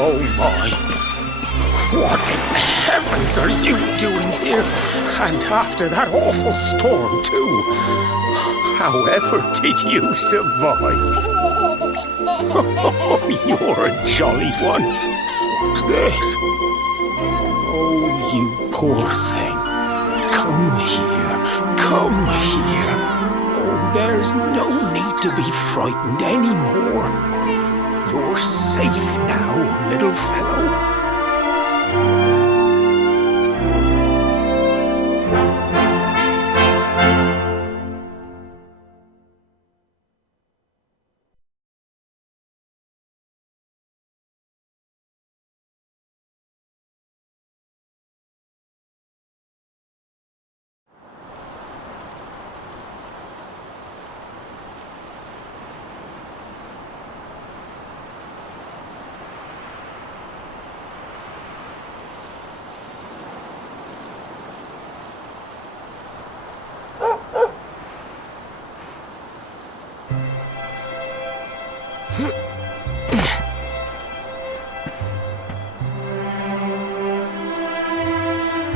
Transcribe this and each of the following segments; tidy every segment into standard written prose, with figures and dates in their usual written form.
Oh my! What in heavens are you doing here? And after that awful storm, too. However did you survive? Oh, you're a jolly one. What's this? Oh, you poor thing. Come here. Come here. Oh, there's no need to be frightened anymore. You're safe now, little fellow.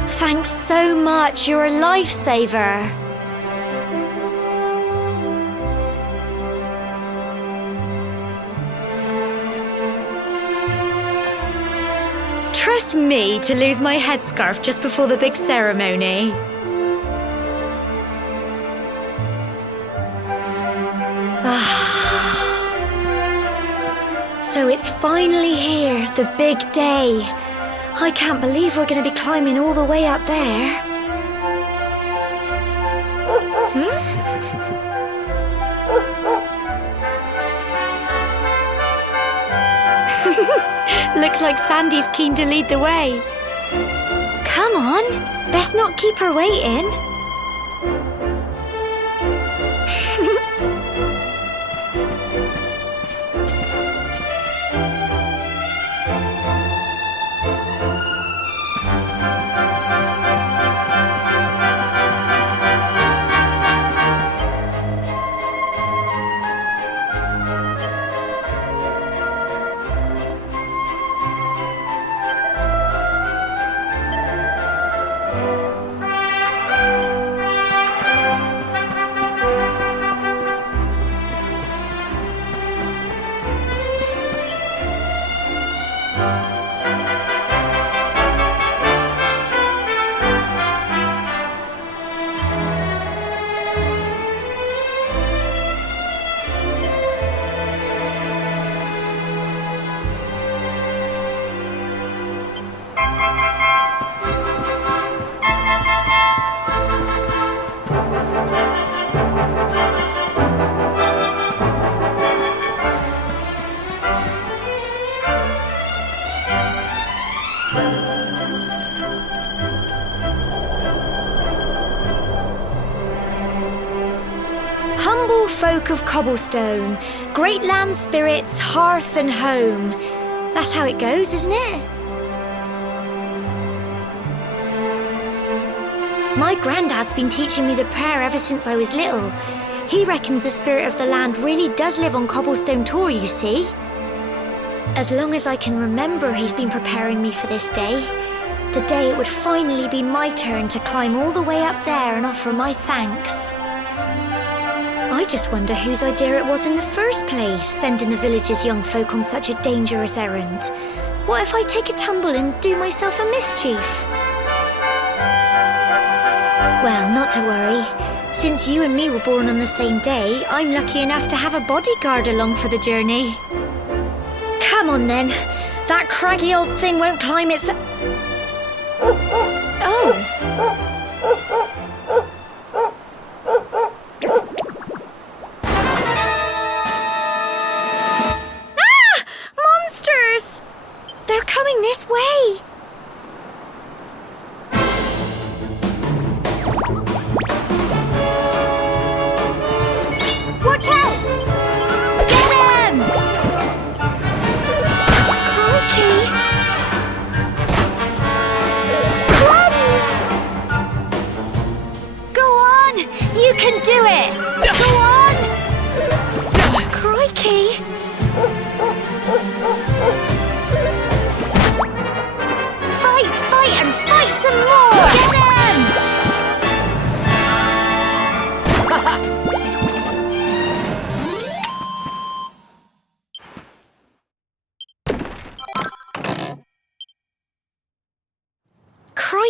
Thanks so much. You're a lifesaver. Trust me to lose my headscarf just before the big ceremony. So it's finally here, the big day. I can't believe we're going to be climbing all the way up there. Looks like Sandy's keen to lead the way. Come on, best not keep her waiting. Humble folk of Cobblestone, great land spirits, hearth and home. That's how it goes, isn't it? My granddad's been teaching me the prayer ever since I was little. He reckons the spirit of the land really does live on Cobblestone Tor, you see. As long as I can remember, he's been preparing me for this day. The day it would finally be my turn to climb all the way up there and offer my thanks. I just wonder whose idea it was in the first place, sending the village's young folk on such a dangerous errand. What if I take a tumble and do myself a mischief? Well, not to worry. Since you and me were born on the same day, I'm lucky enough to have a bodyguard along for the journey. Come on then. That craggy old thing won't climb its... Oh! They're coming this way! Watch out! Get him! Crikey! Crumbs! Go on! You can do it! Go on! Crikey!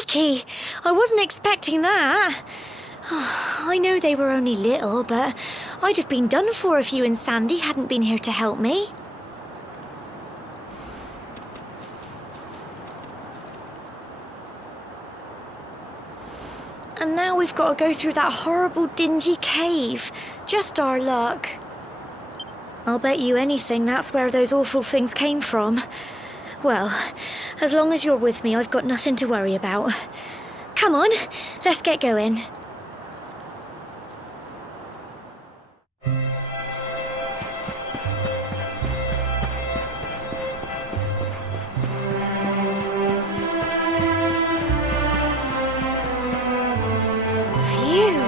Crikey! I wasn't expecting that. I know they were only little, but I'd have been done for if you and Sandy hadn't been here to help me. And now we've got to go through that horrible, dingy cave. Just our luck. I'll bet you anything that's where those awful things came from. Well, as long as you're with me, I've got nothing to worry about. Come on, let's get going. Phew.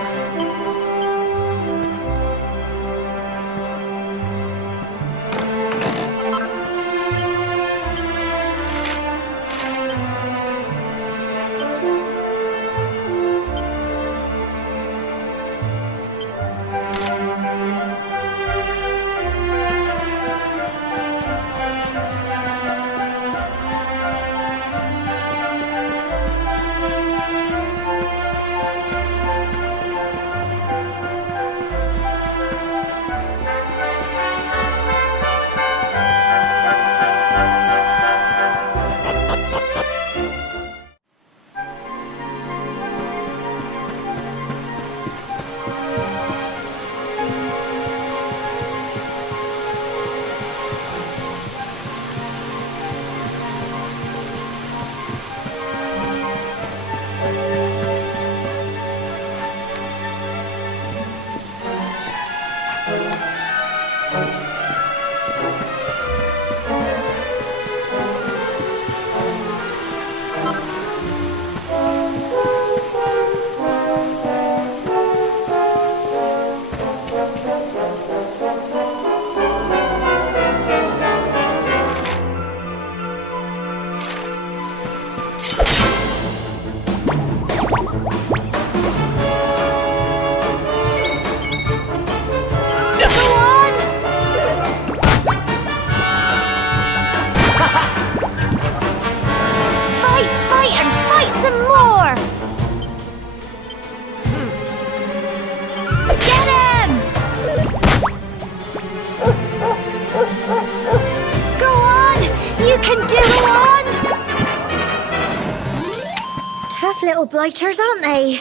Tough little blighters, aren't they?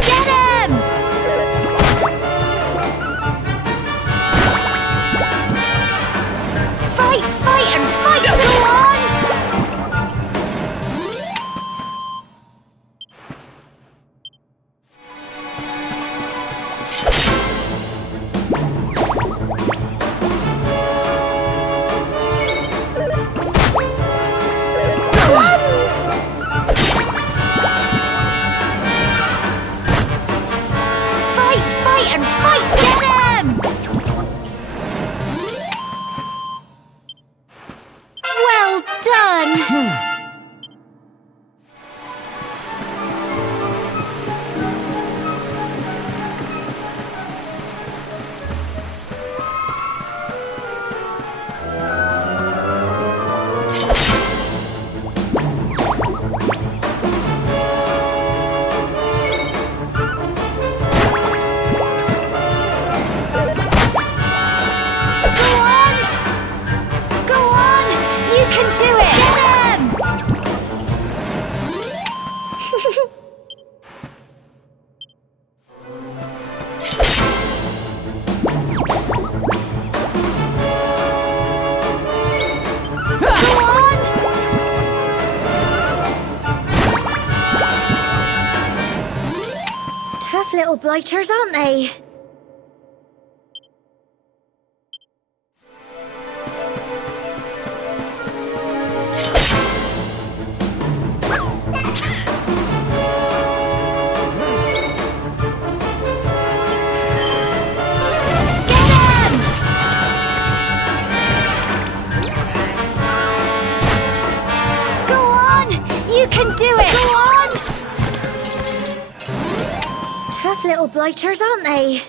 Get him! Fight, fight, and fight! Go on! Tough little blighters, aren't they? You can do it! Go on! Real blighters, aren't they?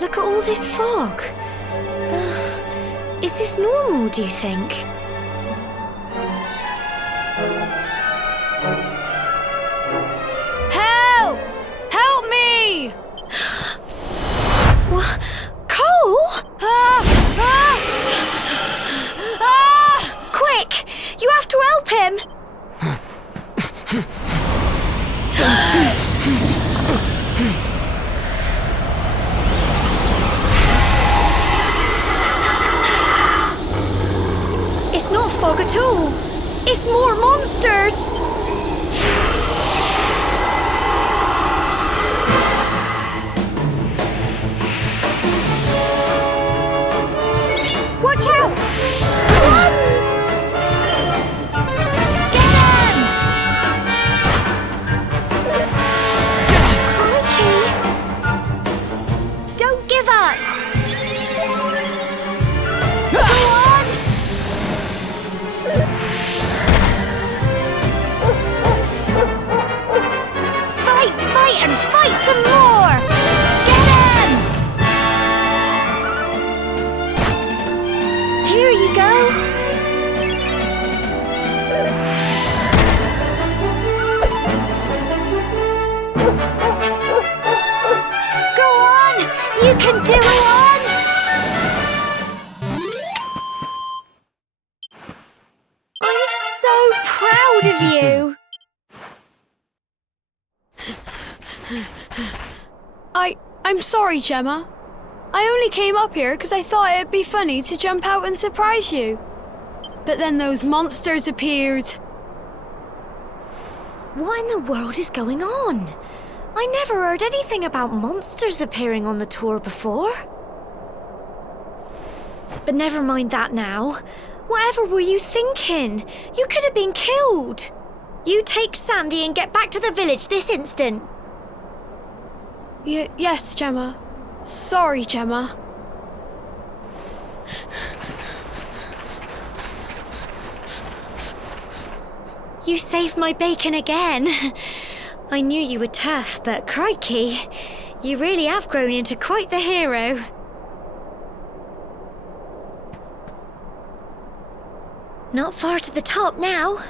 Look at all this fog. Is this normal, do you think? Help! Help me! What? Cole? Quick! You have to help him! It's not fog at all. It's more monsters. Watch out! Runs! Get him! Crikey! Don't give up! Go on! Fight and fight some more! Get him! Here you go. Go on! You can do it on! I'm so proud of you! I'm sorry, Gemma. I only came up here because I thought it'd be funny to jump out and surprise you. But then those monsters appeared. What in the world is going on? I never heard anything about monsters appearing on the tour before. But never mind that now. Whatever were you thinking? You could have been killed. You take Sandy and get back to the village this instant. Yes, Gemma. Sorry, Gemma. You saved my bacon again. I knew you were tough, but crikey, you really have grown into quite the hero. Not far to the top now.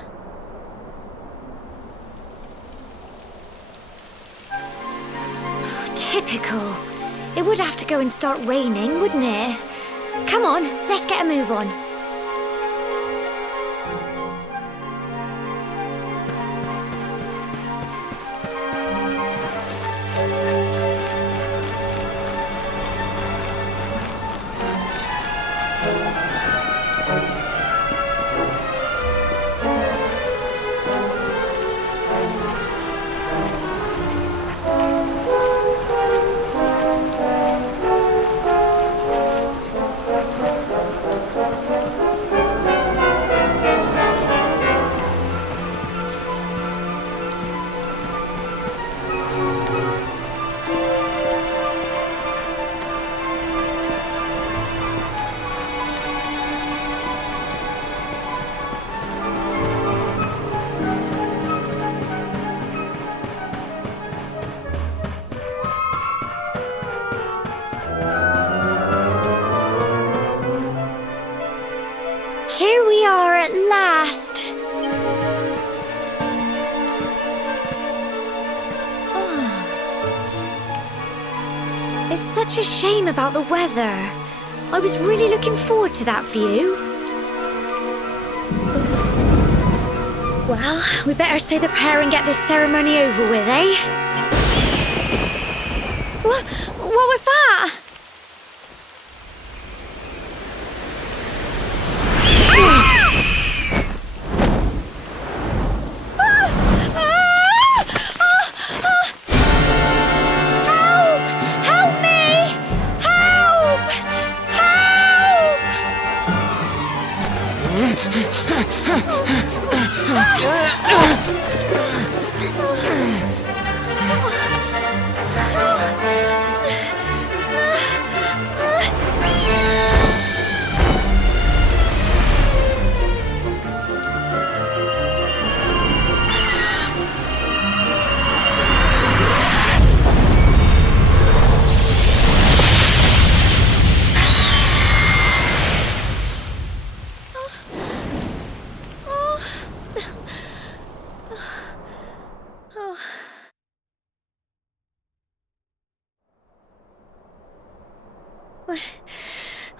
Typical. It would have to go and start raining, wouldn't it? Come on, let's get a move on. It's such a shame about the weather. I was really looking forward to that view. Well, we better say the prayer and get this ceremony over with, eh? What was that?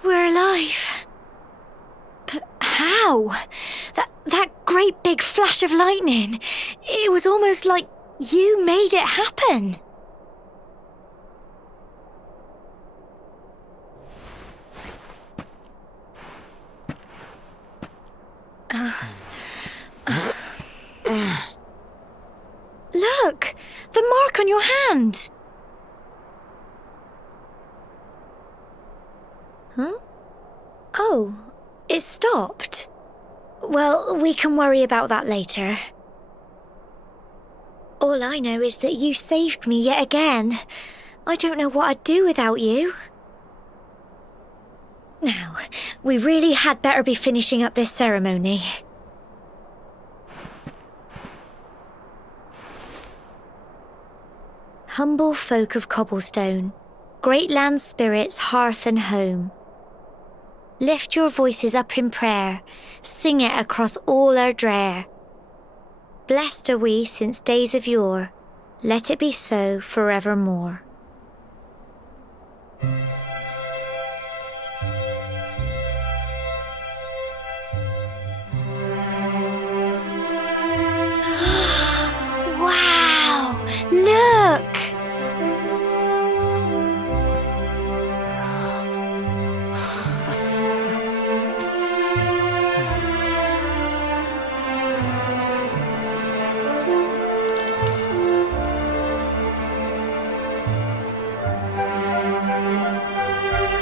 We're alive. But how? That great big flash of lightning. It was almost like you made it happen. Look! The mark on your hand! Huh? Oh, it stopped. Well, we can worry about that later. All I know is that you saved me yet again. I don't know what I'd do without you. Now, we really had better be finishing up this ceremony. Humble folk of Cobblestone, great land spirits, hearth and home. Lift your voices up in prayer, sing it across all our drear. Blessed are we since days of yore, let it be so forevermore. Wow! Look!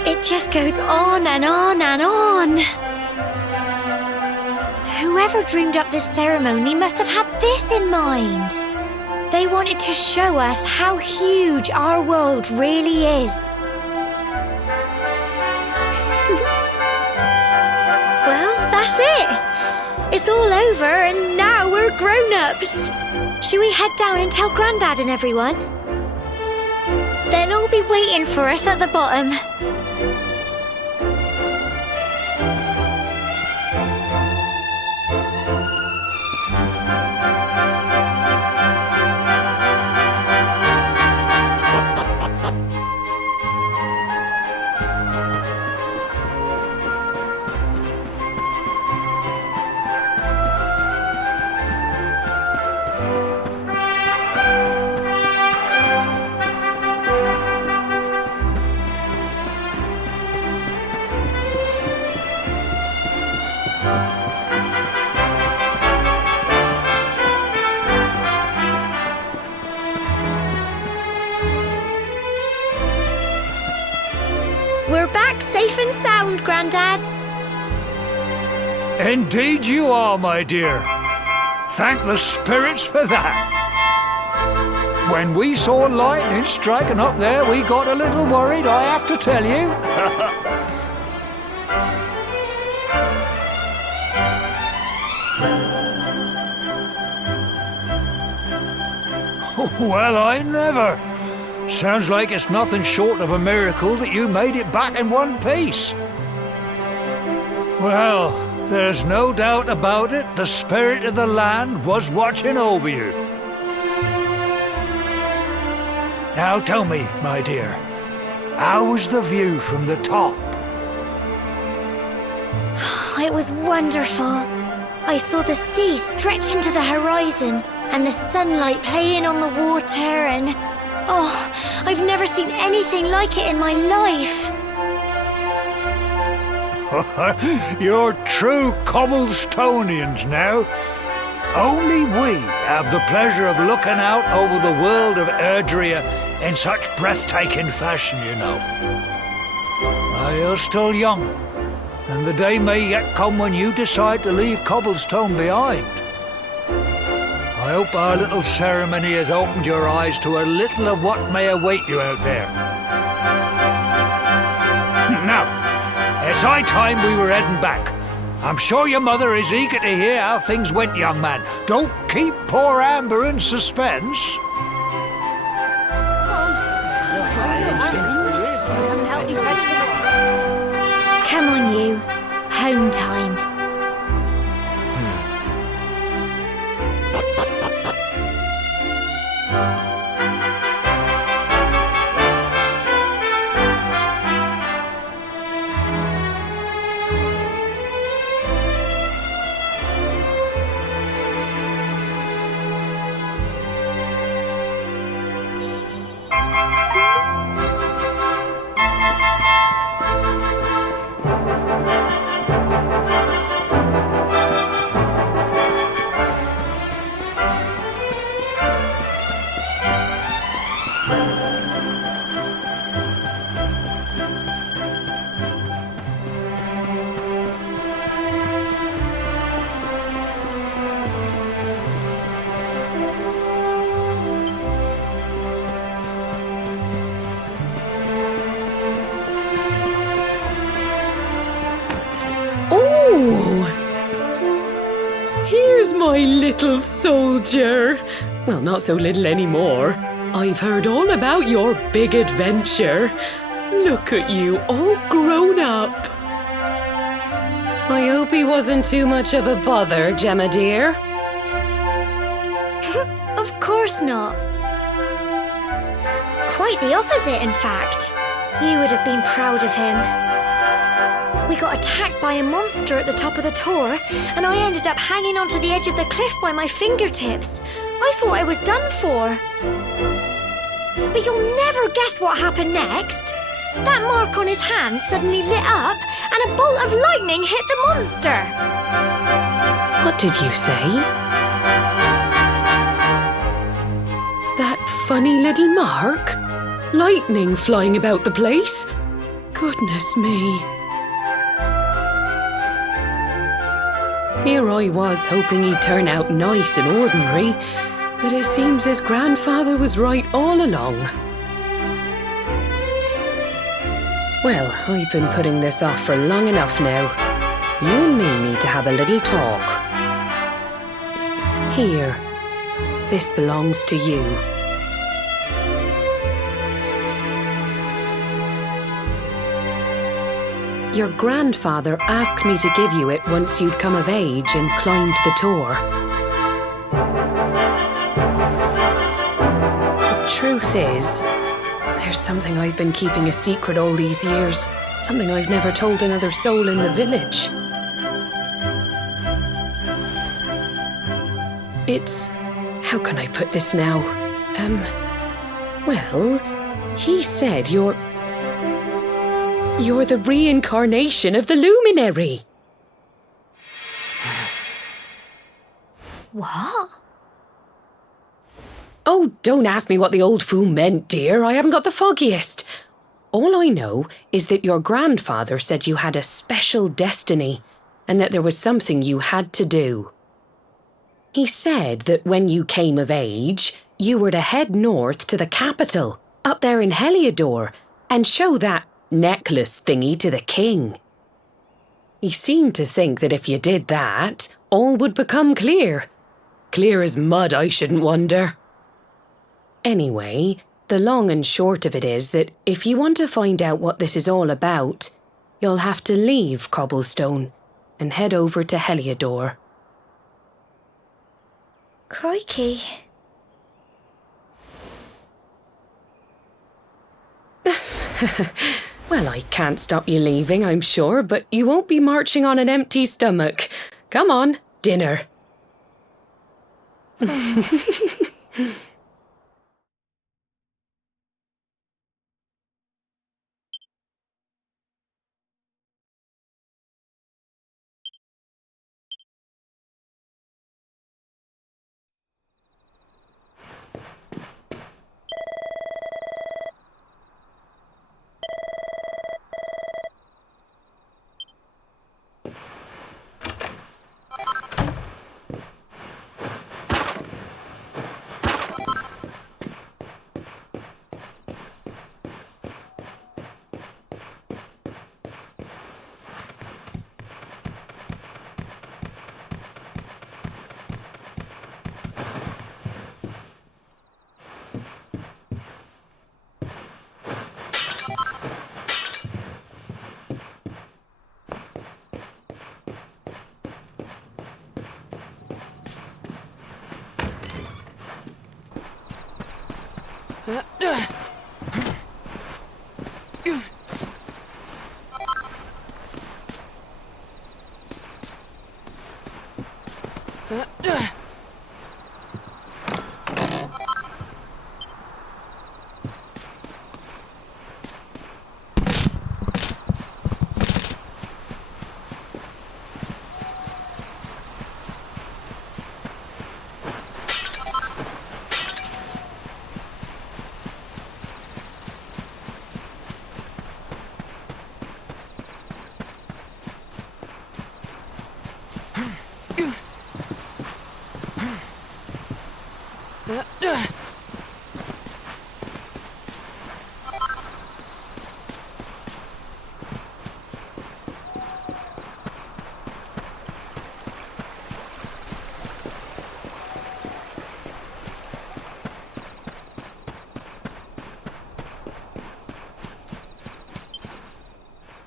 It just goes on and on and on. Whoever dreamed up this ceremony must have had this in mind. They wanted to show us how huge our world really is. Well, that's it. It's all over and now we're grown-ups. Shall we head down and tell Grandad and everyone? They'll all be waiting for us at the bottom. We're back safe and sound, Grandad. Indeed you are, my dear. Thank the spirits for that. When we saw lightning striking up there, we got a little worried, I have to tell you. Well, I never. Sounds like it's nothing short of a miracle that you made it back in one piece. Well, there's no doubt about it, the spirit of the land was watching over you. Now tell me, my dear, How was the view from the top? It was wonderful. I saw the sea stretch into the horizon and the sunlight playing on the water and... Oh, I've never seen anything like it in my life. You're true Cobblestonians now. Only we have the pleasure of looking out over the world of Erdrea in such breathtaking fashion, you know. You're still young, and the day may yet come when you decide to leave Cobblestone behind. I hope our little ceremony has opened your eyes to a little of what may await you out there. Now, it's high time we were heading back. I'm sure your mother is eager to hear how things went, young man. Don't keep poor Amber in suspense. Come on, you. Home time. Here's my little soldier. Well, not so little anymore. I've heard all about your big adventure. Look at you, all grown up. I hope he wasn't too much of a bother, Gemma dear. Of course not. Quite the opposite, in fact. You would have been proud of him. We got attacked by a monster at the top of the tor, and I ended up hanging onto the edge of the cliff by my fingertips. I thought I was done for. But you'll never guess what happened next. That mark on his hand suddenly lit up, and a bolt of lightning hit the monster. What did you say? That funny little mark? Lightning flying about the place? Goodness me. Here I was hoping he'd turn out nice and ordinary, but it seems his grandfather was right all along. Well, I've been putting this off for long enough now. You and me need to have a little talk. Here, this belongs to you. Your grandfather asked me to give you it once you'd come of age and climbed the tor. The truth is, there's something I've been keeping a secret all these years. Something I've never told another soul in the village. It's... how can I put this now? Well, he said you're the reincarnation of the luminary. What? Oh, don't ask me what the old fool meant, dear. I haven't got the foggiest. All I know is that your grandfather said you had a special destiny and that there was something you had to do. He said that when you came of age, you were to head north to the capital, up there in Heliodor, and show that necklace thingy to the king. He seemed to think that if you did that, all would become clear. Clear as mud, I shouldn't wonder. Anyway, the long and short of it is that if you want to find out what this is all about, you'll have to leave Cobblestone and head over to Heliodor. Crikey. Well, I can't stop you leaving, I'm sure, but you won't be marching on an empty stomach. Come on, dinner.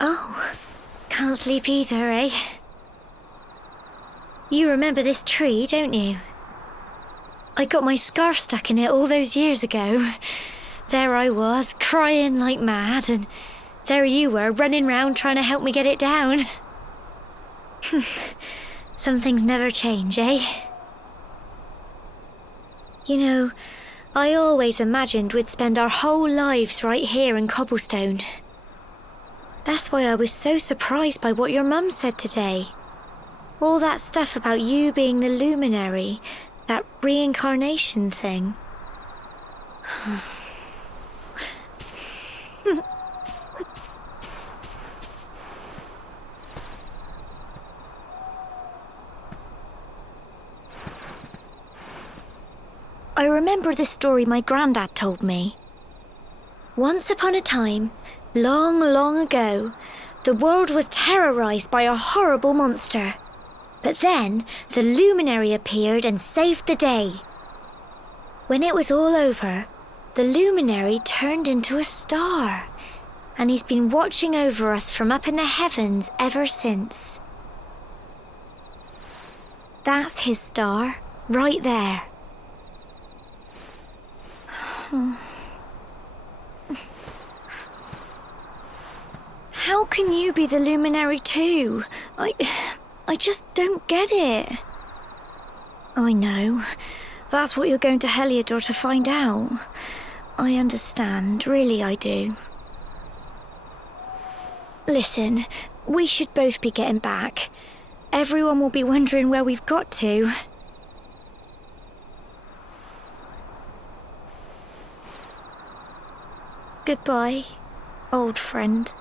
Oh, can't sleep either, eh? You remember this tree, don't you? I got my scarf stuck in it all those years ago. There I was, crying like mad, and there you were, running round trying to help me get it down. Some things never change, eh? You know, I always imagined we'd spend our whole lives right here in Cobblestone. That's why I was so surprised by what your mum said today. All that stuff about you being the luminary, that reincarnation thing. I remember the story my granddad told me. Once upon a time, long, long ago, the world was terrorized by a horrible monster. But then the luminary appeared and saved the day. When it was all over, the luminary turned into a star, and he's been watching over us from up in the heavens ever since. That's his star, right there. How can you be the luminary too? I just don't get it. I know. That's what you're going to Heliodor to find out. I understand, really I do. Listen, we should both be getting back. Everyone will be wondering where we've got to. Goodbye, old friend.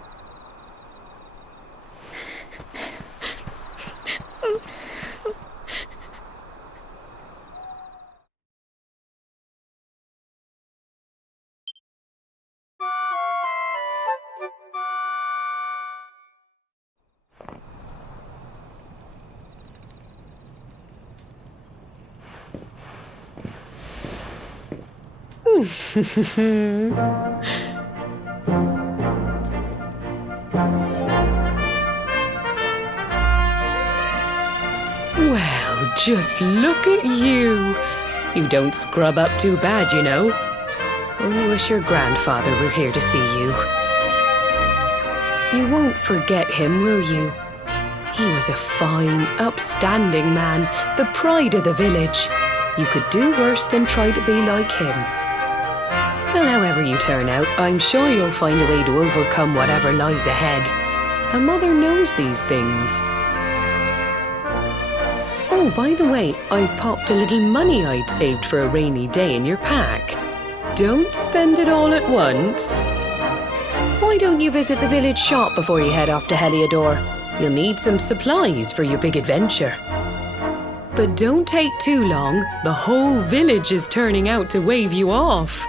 Well, just look at you. You don't scrub up too bad, you know. Only wish your grandfather were here to see you. You won't forget him, will you? He was a fine, upstanding man, the pride of the village. You could do worse than try to be like him. Well, however you turn out, I'm sure you'll find a way to overcome whatever lies ahead. A mother knows these things. Oh, by the way, I've popped a little money I'd saved for a rainy day in your pack. Don't spend it all at once. Why don't you visit the village shop before you head off to Heliodor? You'll need some supplies for your big adventure. But don't take too long. The whole village is turning out to wave you off.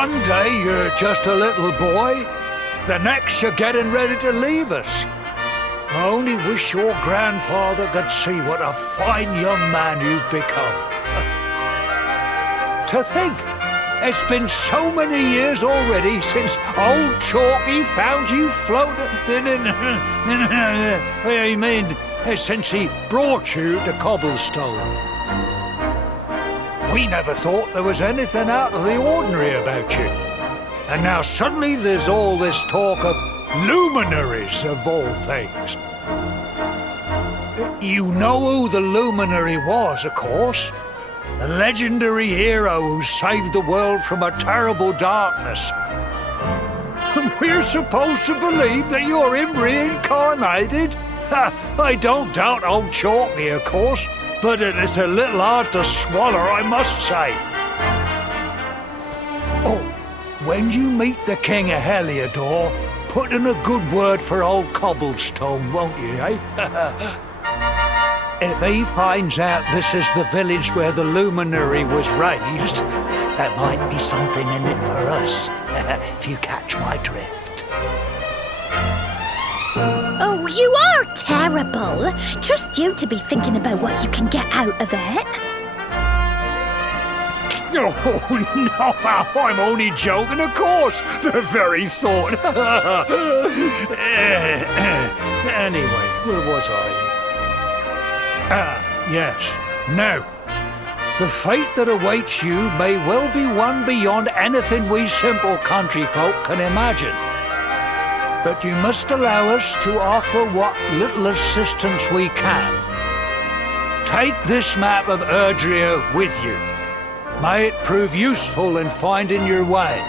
One day you're just a little boy, the next you're getting ready to leave us. I only wish your grandfather could see what a fine young man you've become. To think, it's been so many years already since old Chalky found you floating I mean, since he brought you to Cobblestone. We never thought there was anything out of the ordinary about you. And now suddenly there's all this talk of luminaries of all things. You know who the luminary was, of course. A legendary hero who saved the world from a terrible darkness. And we're supposed to believe that you're him reincarnated? I don't doubt old Chalky, of course, but it is a little hard to swallow, I must say. Oh, when you meet the King of Heliodor, put in a good word for old Cobblestone, won't you, eh? If he finds out this is the village where the luminary was raised, there might be something in it for us, if you catch my drift. Oh, you are terrible. Trust you to be thinking about what you can get out of it. Oh, no, I'm only joking, of course. The very thought. Anyway, where was I? Yes. Now, the fate that awaits you may well be one beyond anything we simple country folk can imagine. But you must allow us to offer what little assistance we can. Take this map of Erdrea with you. May it prove useful in finding your way.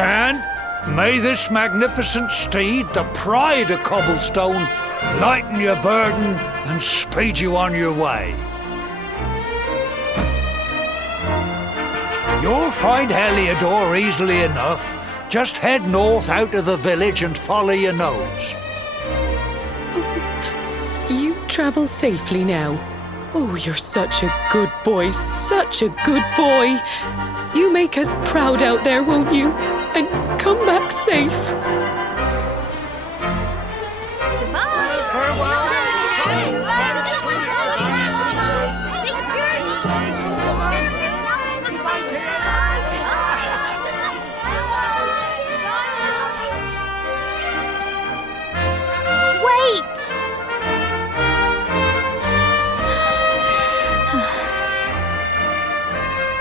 And may this magnificent steed, the pride of Cobblestone, lighten your burden and speed you on your way. You'll find Heliodor easily enough. Just head north out of the village and follow your nose. You travel safely now. Oh, you're such a good boy, such a good boy. You make us proud out there, won't you? And come back safe.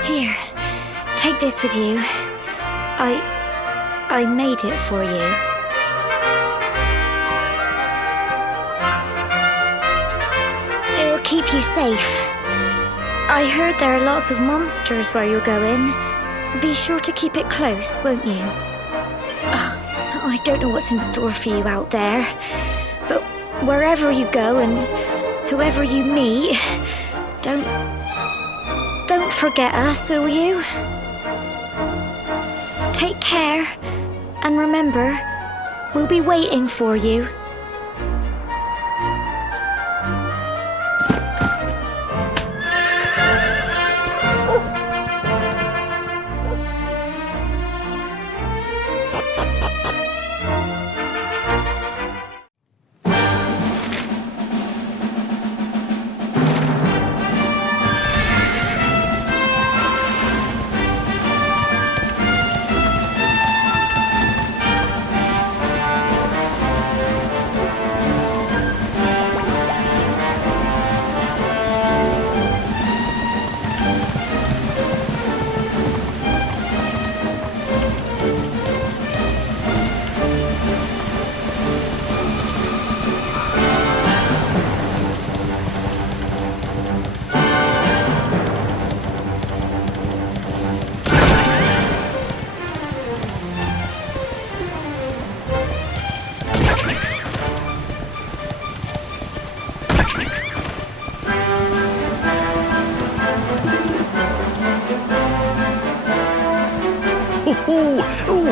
Here, take this with you. I made it for you. It'll keep you safe. I heard there are lots of monsters where you're going. Be sure to keep it close, won't you? I don't know what's in store for you out there, but wherever you go and whoever you meet, don't forget us, will you? Take care, and remember, we'll be waiting for you.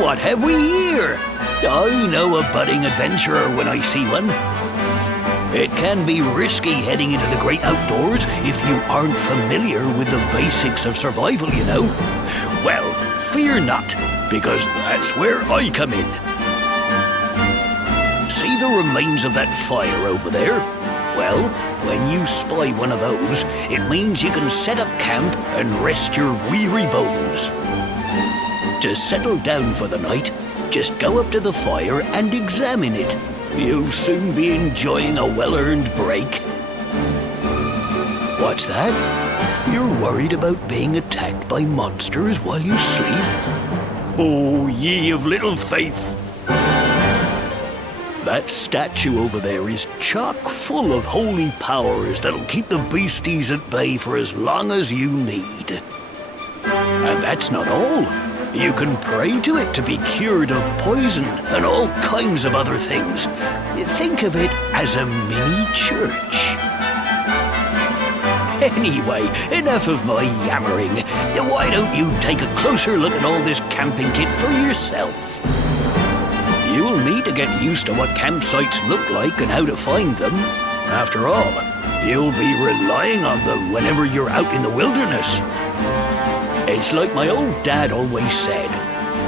What have we here? I know a budding adventurer when I see one. It can be risky heading into the great outdoors if you aren't familiar with the basics of survival, you know. Well, fear not, because that's where I come in. See the remains of that fire over there? Well, when you spy one of those, it means you can set up camp and rest your weary bones. To settle down for the night, just go up to the fire and examine it. You'll soon be enjoying a well-earned break. What's that? You're worried about being attacked by monsters while you sleep? Oh, ye of little faith! That statue over there is chock full of holy powers that'll keep the beasties at bay for as long as you need. And that's not all. You can pray to it to be cured of poison and all kinds of other things. Think of it as a mini church. Anyway, enough of my yammering. Why don't you take a closer look at all this camping kit for yourself? You'll need to get used to what campsites look like and how to find them. After all, you'll be relying on them whenever you're out in the wilderness. It's like my old dad always said,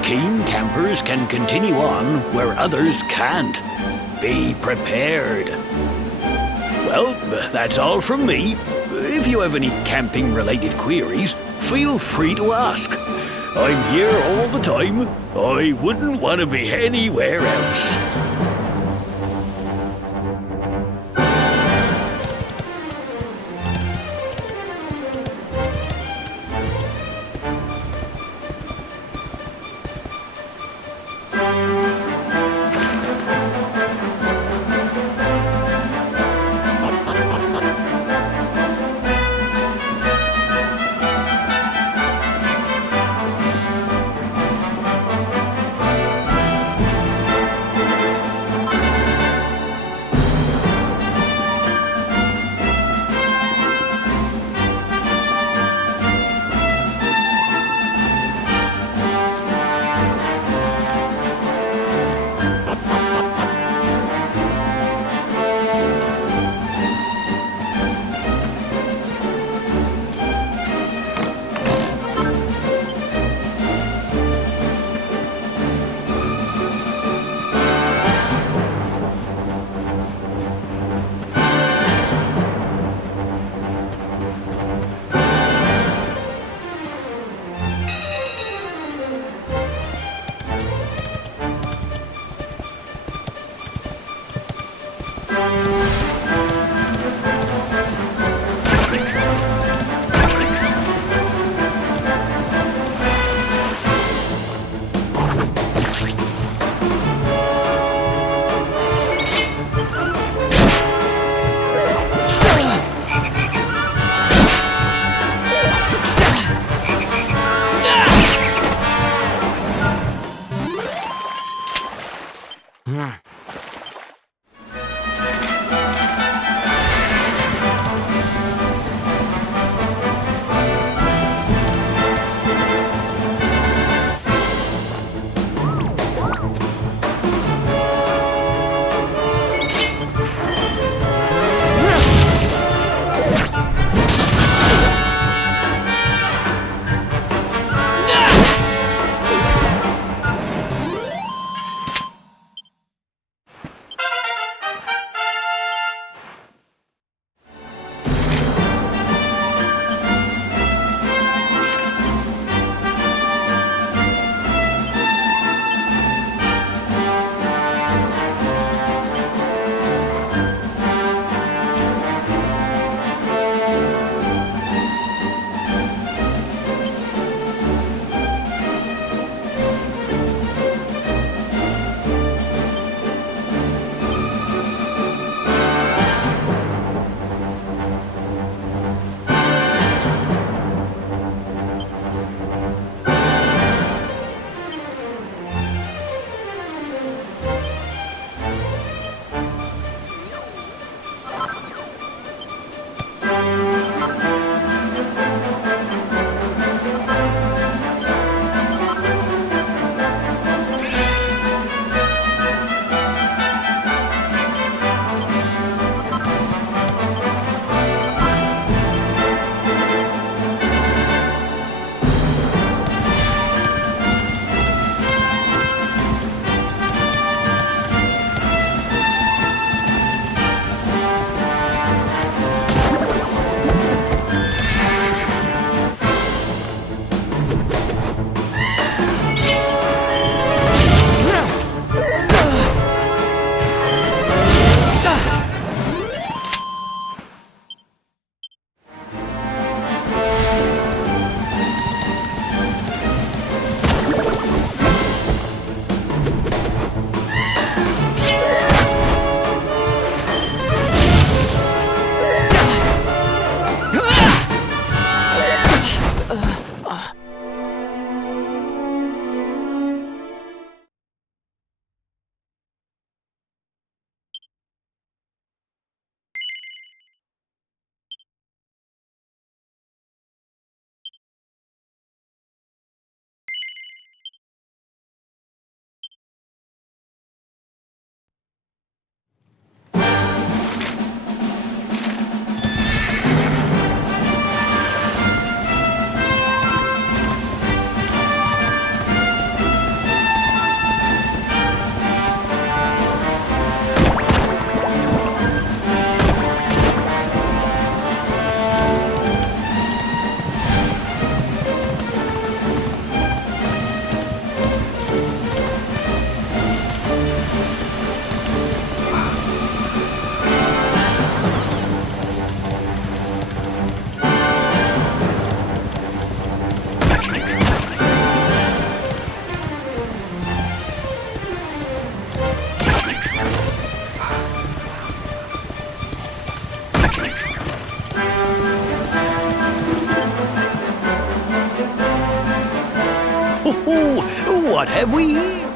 keen campers can continue on where others can't. Be prepared. Well, that's all from me. If you have any camping-related queries, feel free to ask. I'm here all the time. I wouldn't want to be anywhere else. What have we here?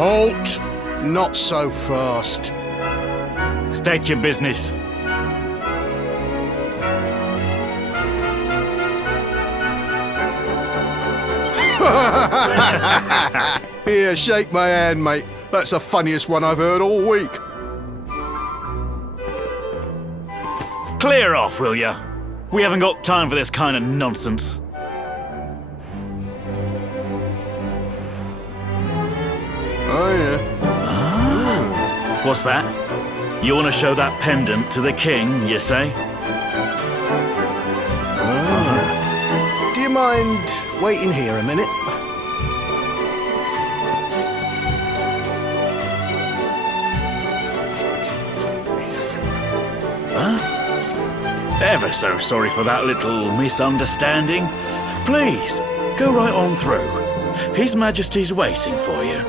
Halt! Not so fast. State your business. Here, shake my hand, mate. That's the funniest one I've heard all week. Clear off, will ya? We haven't got time for this kind of nonsense. Oh, yeah. What's that? You want to show that pendant to the king, you say? Do you mind waiting here a minute? Ever so sorry for that little misunderstanding. Please, go right on through. His Majesty's waiting for you.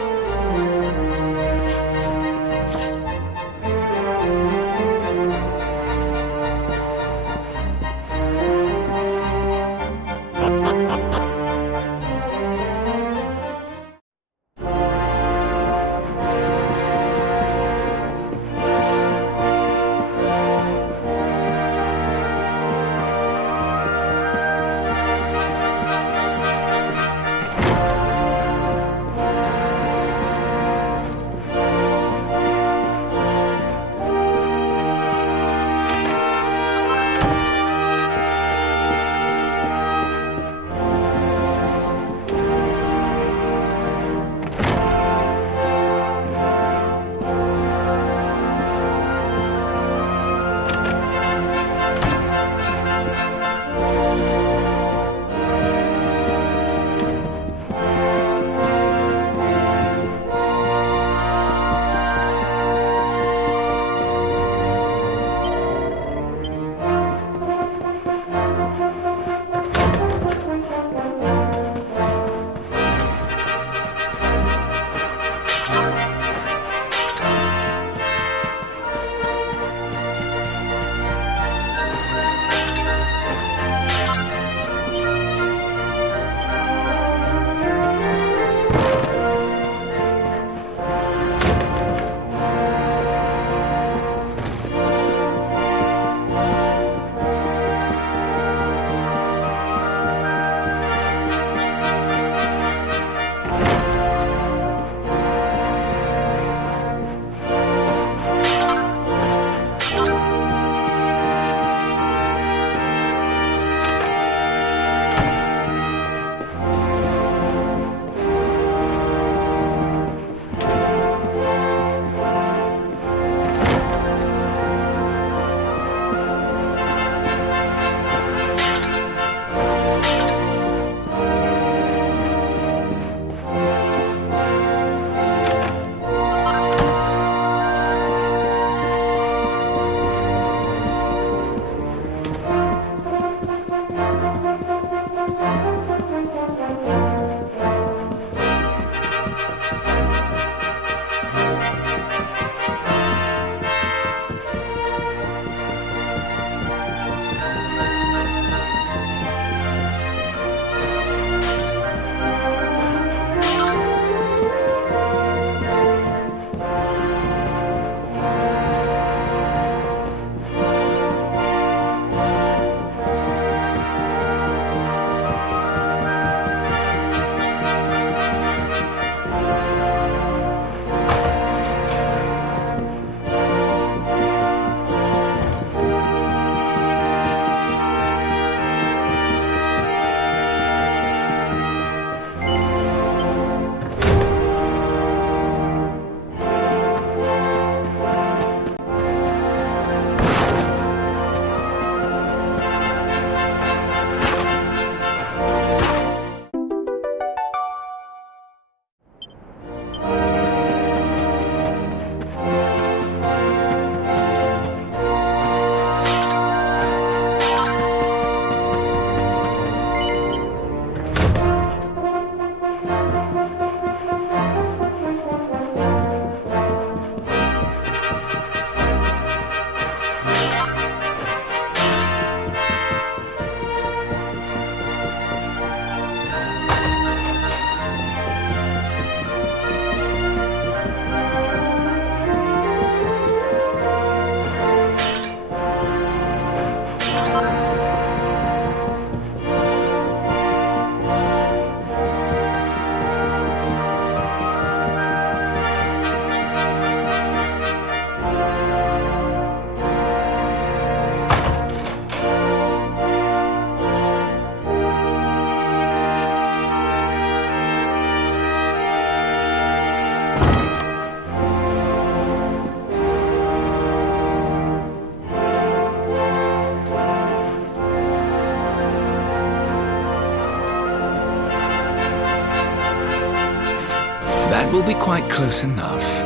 That will be quite close enough.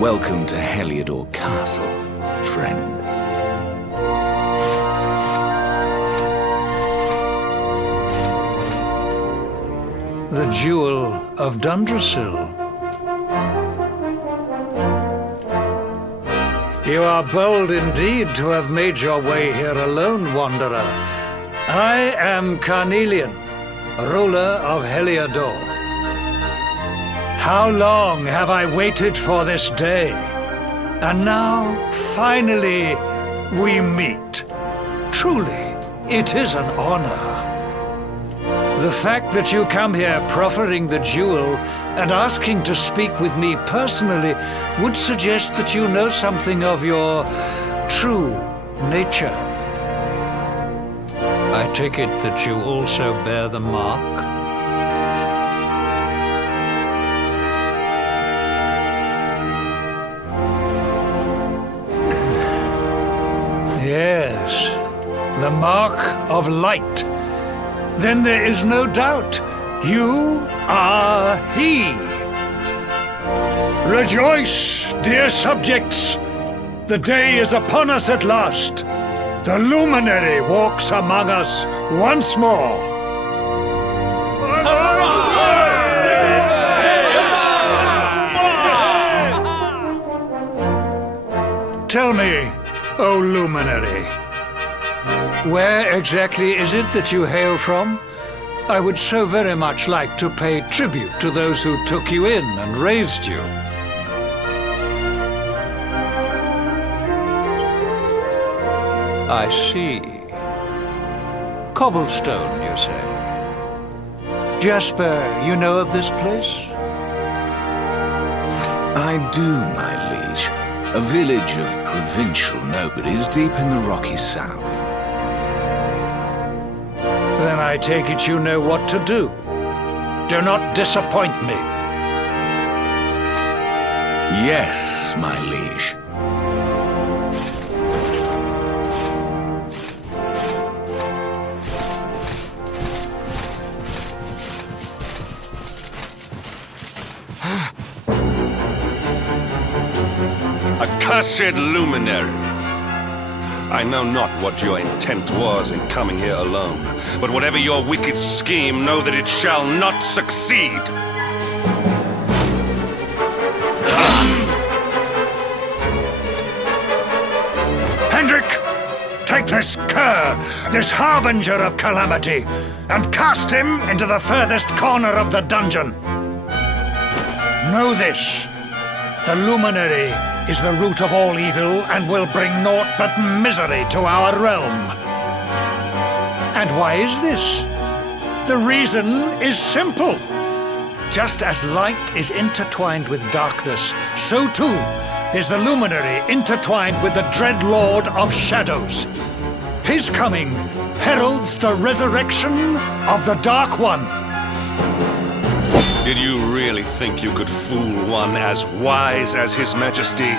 Welcome to Heliodor Castle, friend. The Jewel of Dundrasil. You are bold indeed to have made your way here alone, Wanderer. I am Carnelian, ruler of Heliodor. How long have I waited for this day? And now, finally, we meet. Truly, it is an honor. The fact that you come here proffering the jewel and asking to speak with me personally would suggest that you know something of your true nature. I take it that you also bear the mark? Yes, the mark of light. Then there is no doubt. You are he. Rejoice, dear subjects. The day is upon us at last. The luminary walks among us once more. Tell me, O luminary, where exactly is it that you hail from? I would so very much like to pay tribute to those who took you in and raised you. I see. Cobblestone, you say? Jasper, you know of this place? I do, my liege. A village of provincial nobodies deep in the rocky south. Then I take it you know what to do. Do not disappoint me. Yes, my liege. Accursed luminary! I know not what your intent was in coming here alone, but whatever your wicked scheme, know that it shall not succeed! Hendrik, take this cur, this harbinger of calamity, and cast him into the furthest corner of the dungeon. Know this, the luminary is the root of all evil and will bring naught but misery to our realm. And why is this? The reason is simple. Just as light is intertwined with darkness, so too is the luminary intertwined with the dread Lord of Shadows. His coming heralds the resurrection of the Dark One. Did you really think you could fool one as wise as His Majesty?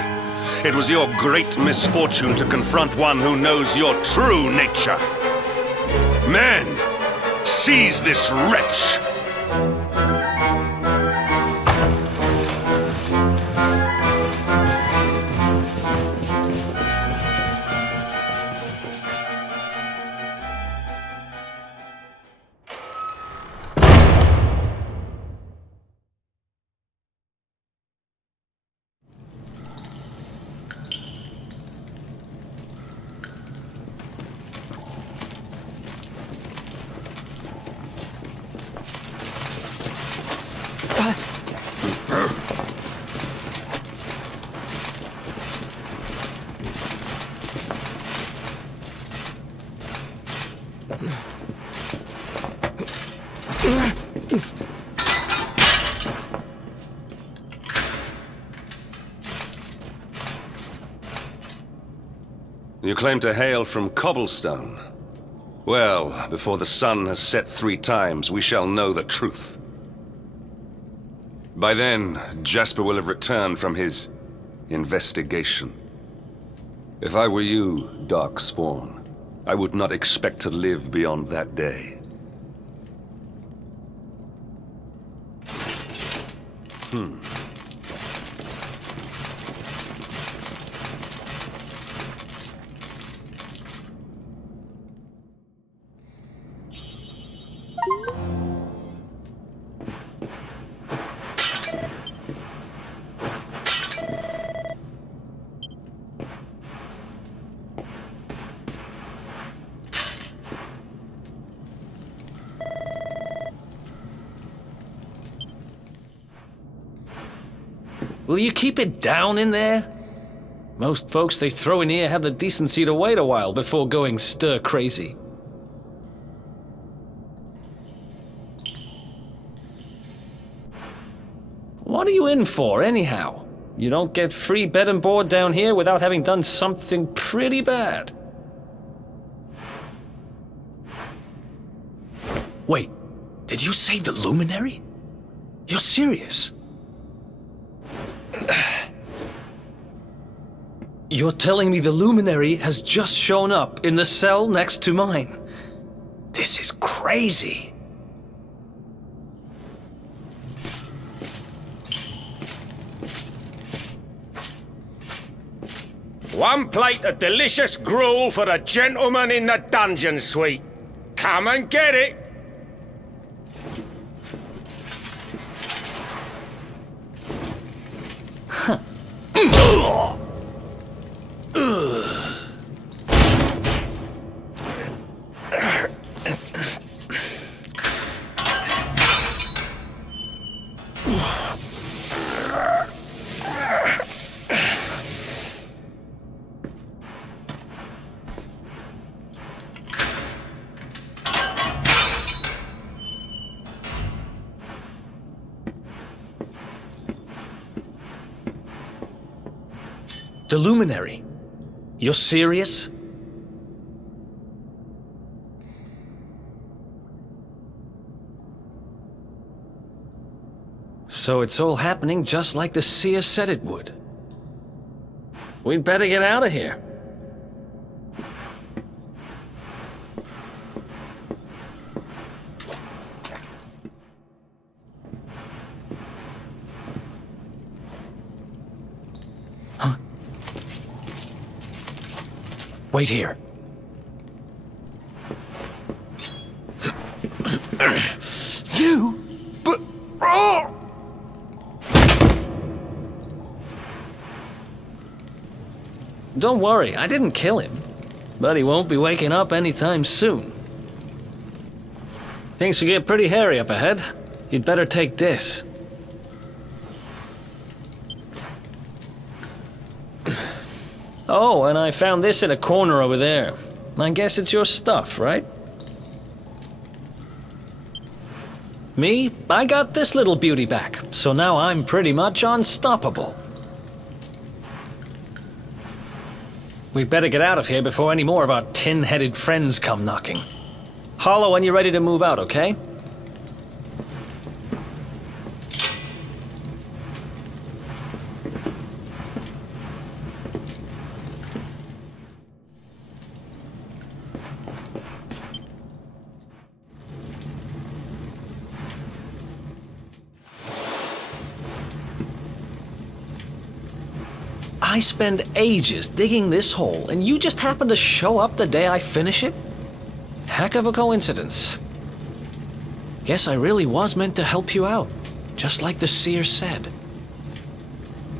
It was your great misfortune to confront one who knows your true nature. Men, seize this wretch! You claim to hail from Cobblestone. Well, before the sun has set 3 times, we shall know the truth. By then, Jasper will have returned from his investigation. If I were you, Darkspawn, I would not expect to live beyond that day. will you keep it down in there? Most folks they throw in here have the decency to wait a while before going stir crazy. What are you in for, anyhow? You don't get free bed and board down here without having done something pretty bad. Wait, did you say the Luminary? You're serious? You're telling me the Luminary has just shown up in the cell next to mine? This is crazy. One plate of delicious gruel for the gentleman in the dungeon suite. Come and get it. The Luminary? You're serious? So it's all happening just like the seer said it would. We'd better get out of here. Wait here. You? But... Oh! Don't worry, I didn't kill him. But he won't be waking up anytime soon. Things will get pretty hairy up ahead. You'd better take this. Oh, and I found this in a corner over there. I guess it's your stuff, right? Me? I got this little beauty back, so now I'm pretty much unstoppable. We'd better get out of here before any more of our tin-headed friends come knocking. Holler when you're ready to move out, okay? I spend ages digging this hole, and you just happen to show up the day I finish it? Heck of a coincidence. Guess I really was meant to help you out, just like the seer said.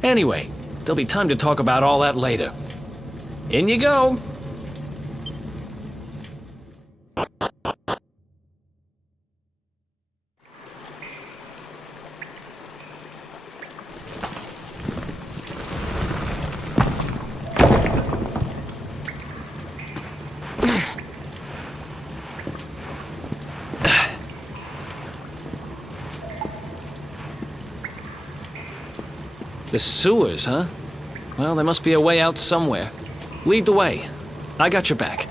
Anyway, there'll be time to talk about all that later. In you go. The sewers, huh? Well, there must be a way out somewhere. Lead the way. I got your back.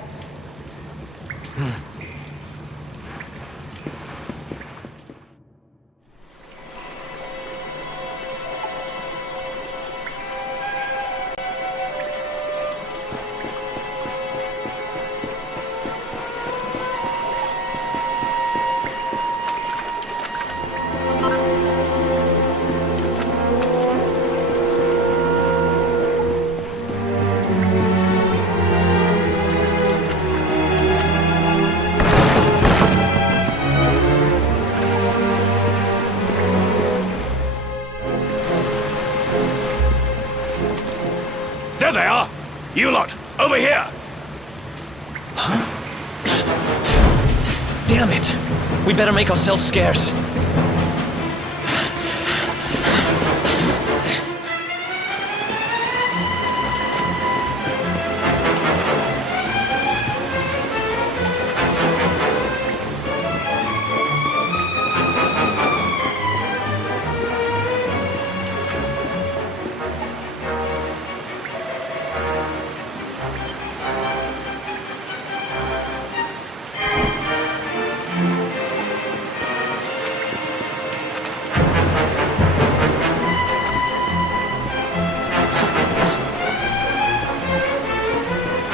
There they are! You lot, over here! Huh? Damn it! We better make ourselves scarce.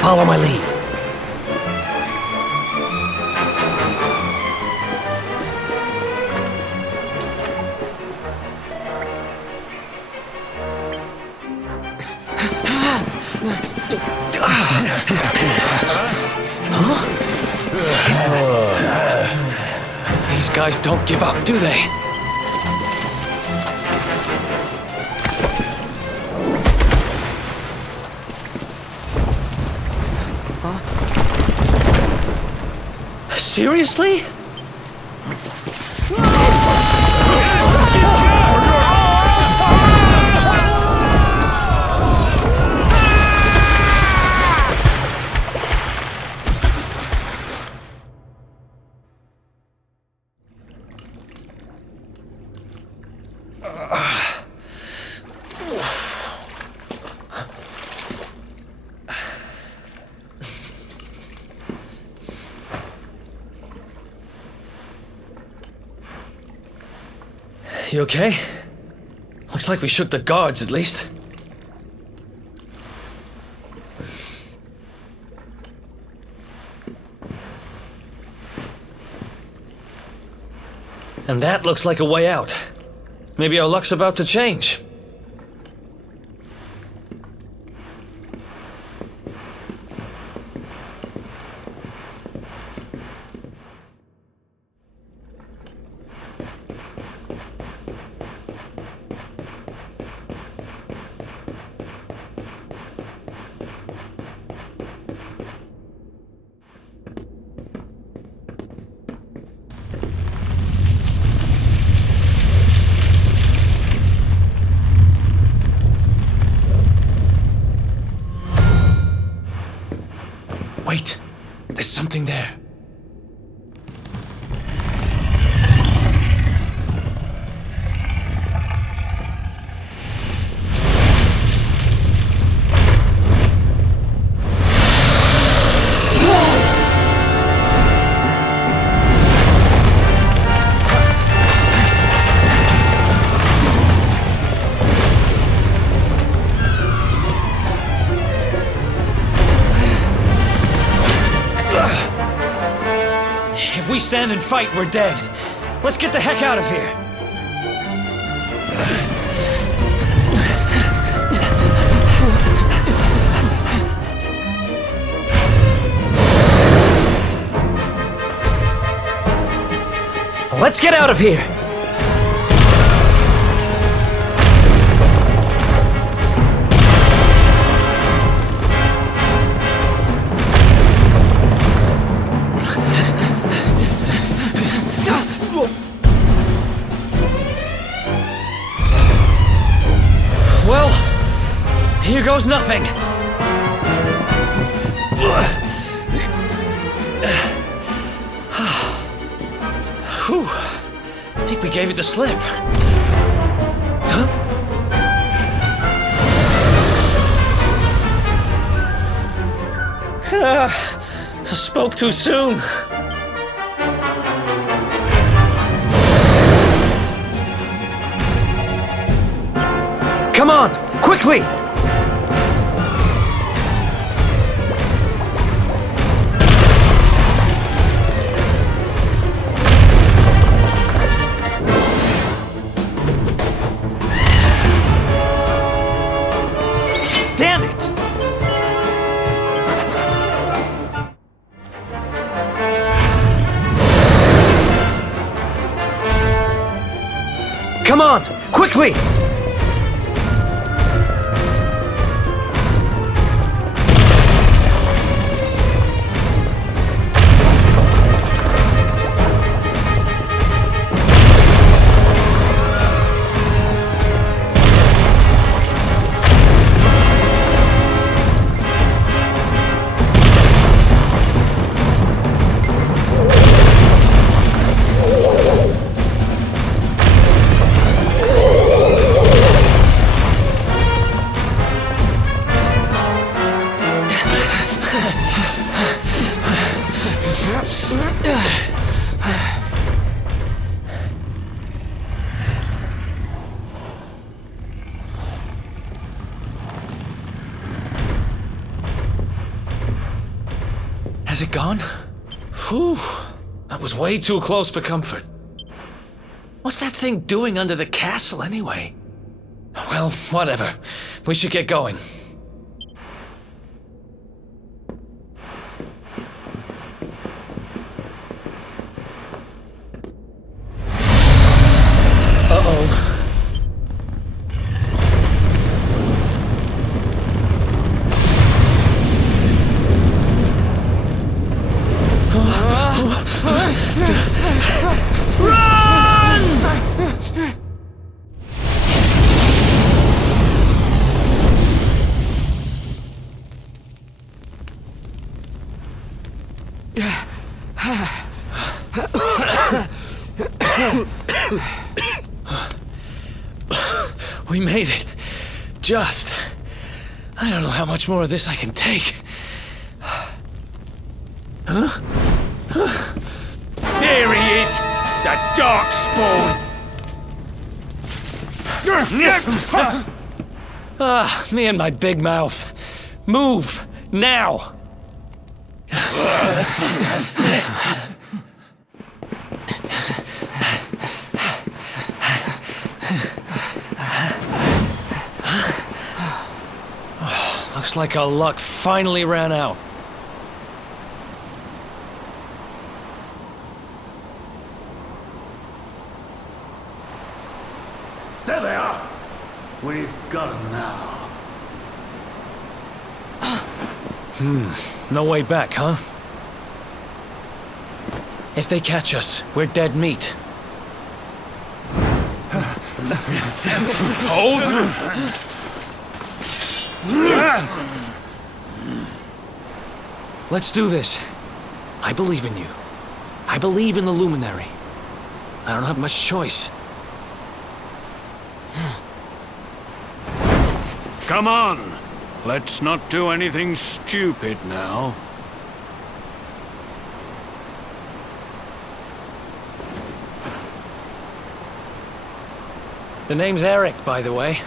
Follow my lead. These guys don't give up, do they? Seriously? You okay? Looks like we shook the guards, at least. And that looks like a way out. Maybe our luck's about to change. Wait, there's something there. If we stand and fight, we're dead. Let's get the heck out of here. Let's get out of here. Well, here goes nothing. Whew. I think we gave it the slip. Huh? I spoke too soon. Come on, quickly! Damn it! Come on, quickly! Has it gone? Whew. That was way too close for comfort. What's that thing doing under the castle anyway? Well, whatever. We should get going. Uh-oh. We made it. Just. I don't know how much more of this I can take. Huh? Here he is! The Darkspawn! Ah, me and my big mouth. Move! Now! Looks like our luck finally ran out. There they are. We've got them now. No way back, huh? If they catch us, we're dead meat. Hold! Let's do this. I believe in you. I believe in the Luminary. I don't have much choice. Come on! Let's not do anything stupid now. The name's Eric, by the way.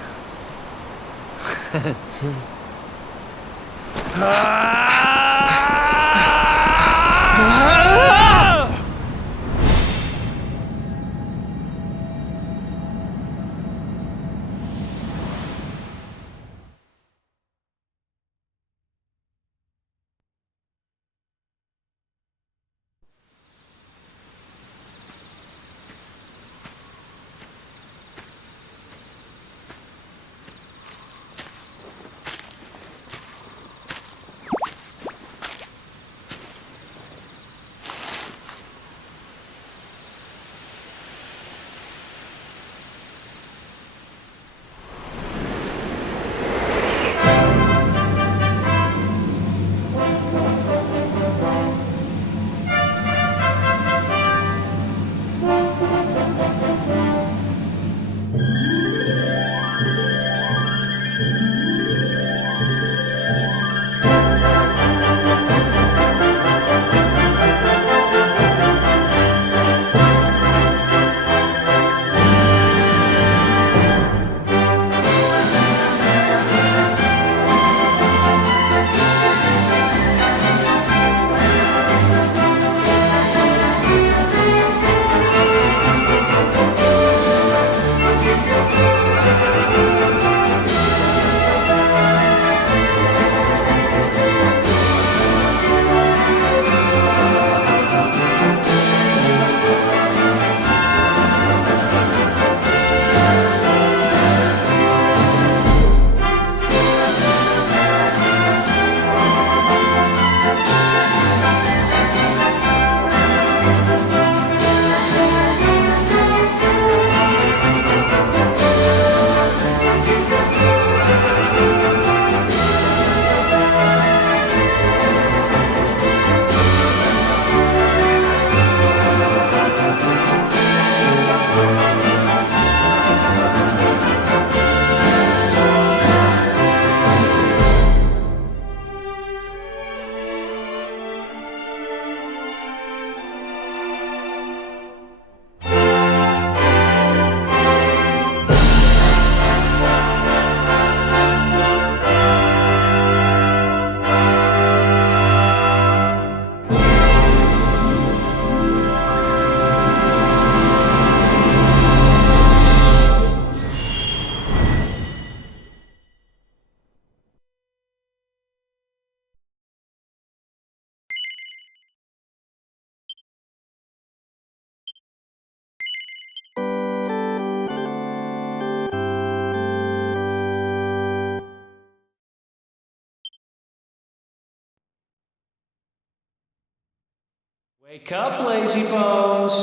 Wake up, lazy bones.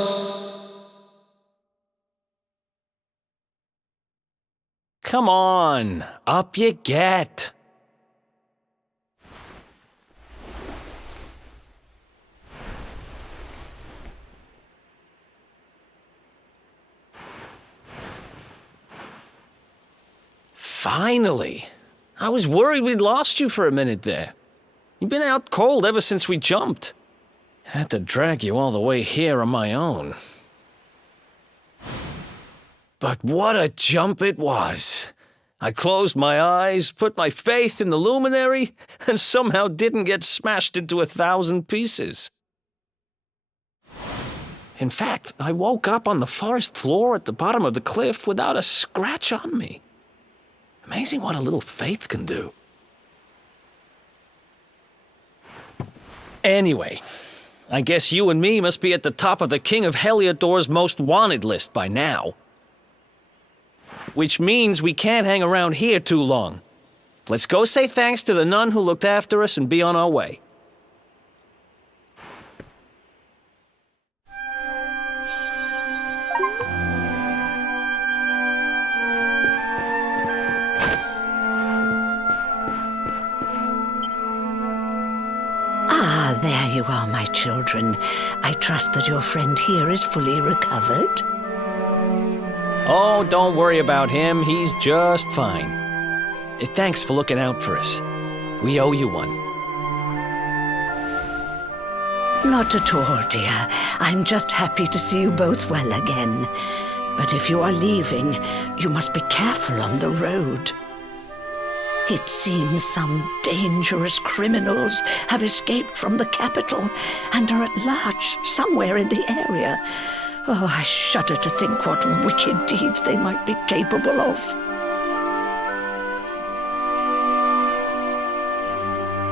Come on, up you get. Finally. I was worried we'd lost you for a minute there. You've been out cold ever since we jumped. Had to drag you all the way here on my own. But what a jump it was. I closed my eyes, put my faith in the luminary, and somehow didn't get smashed into 1,000 pieces. In fact, I woke up on the forest floor at the bottom of the cliff without a scratch on me. Amazing what a little faith can do. Anyway, I guess you and me must be at the top of the King of Heliodor's most wanted list by now. Which means we can't hang around here too long. Let's go say thanks to the nun who looked after us and be on our way. Ah, there you are, my children. I trust that your friend here is fully recovered. Oh, don't worry about him. He's just fine. Thanks for looking out for us. We owe you one. Not at all, dear. I'm just happy to see you both well again. But if you are leaving, you must be careful on the road. It seems some dangerous criminals have escaped from the capital and are at large somewhere in the area. Oh, I shudder to think what wicked deeds they might be capable of.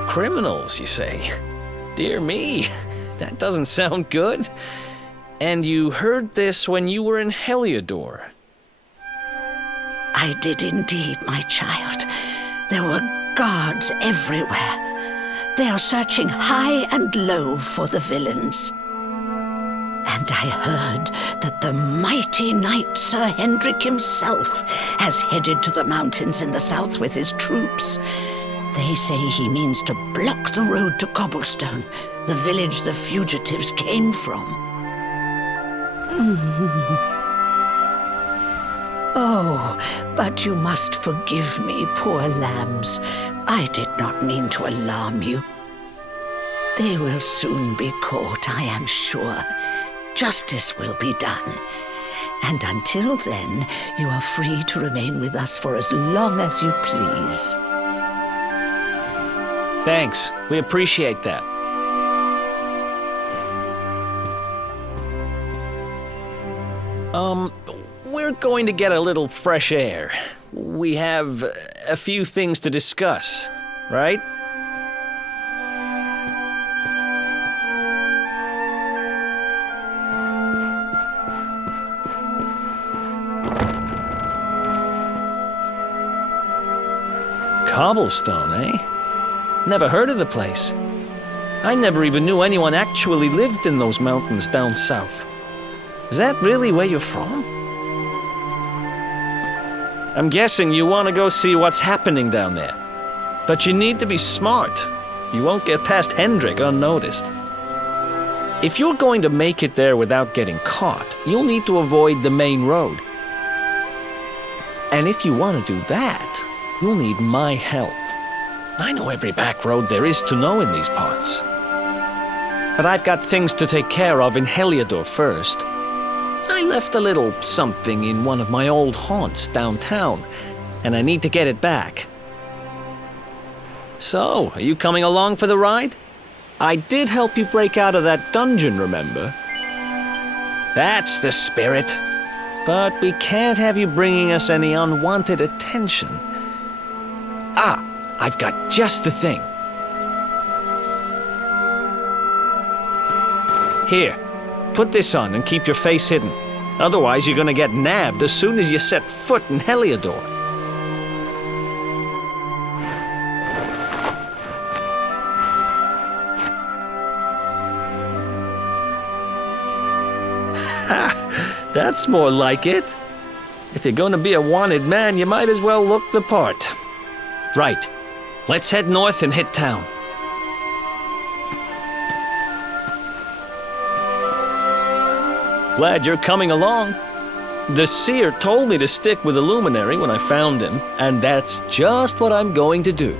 Criminals, you say? Dear me, that doesn't sound good. And you heard this when you were in Heliodor? I did indeed, my child. There were guards everywhere. They are searching high and low for the villains. And I heard that the mighty knight Sir Hendrik himself has headed to the mountains in the south with his troops. They say he means to block the road to Cobblestone, the village the fugitives came from. Oh, but you must forgive me, poor lambs. I did not mean to alarm you. They will soon be caught, I am sure. Justice will be done. And until then, you are free to remain with us for as long as you please. Thanks. We appreciate that. We're going to get a little fresh air. We have a few things to discuss, right? Cobblestone, eh? Never heard of the place. I never even knew anyone actually lived in those mountains down south. Is that really where you're from? I'm guessing you want to go see what's happening down there. But you need to be smart. You won't get past Hendrik unnoticed. If you're going to make it there without getting caught, you'll need to avoid the main road. And if you want to do that, you'll need my help. I know every back road there is to know in these parts. But I've got things to take care of in Heliodor first. I left a little something in one of my old haunts downtown, and I need to get it back. So, are you coming along for the ride? I did help you break out of that dungeon, remember? That's the spirit. But we can't have you bringing us any unwanted attention. Ah, I've got just the thing. Here, put this on and keep your face hidden. Otherwise, you're gonna get nabbed as soon as you set foot in Heliodor. That's more like it. If you're gonna be a wanted man, you might as well look the part. Right. Let's head north and hit town. Glad you're coming along. The seer told me to stick with the luminary when I found him, and that's just what I'm going to do.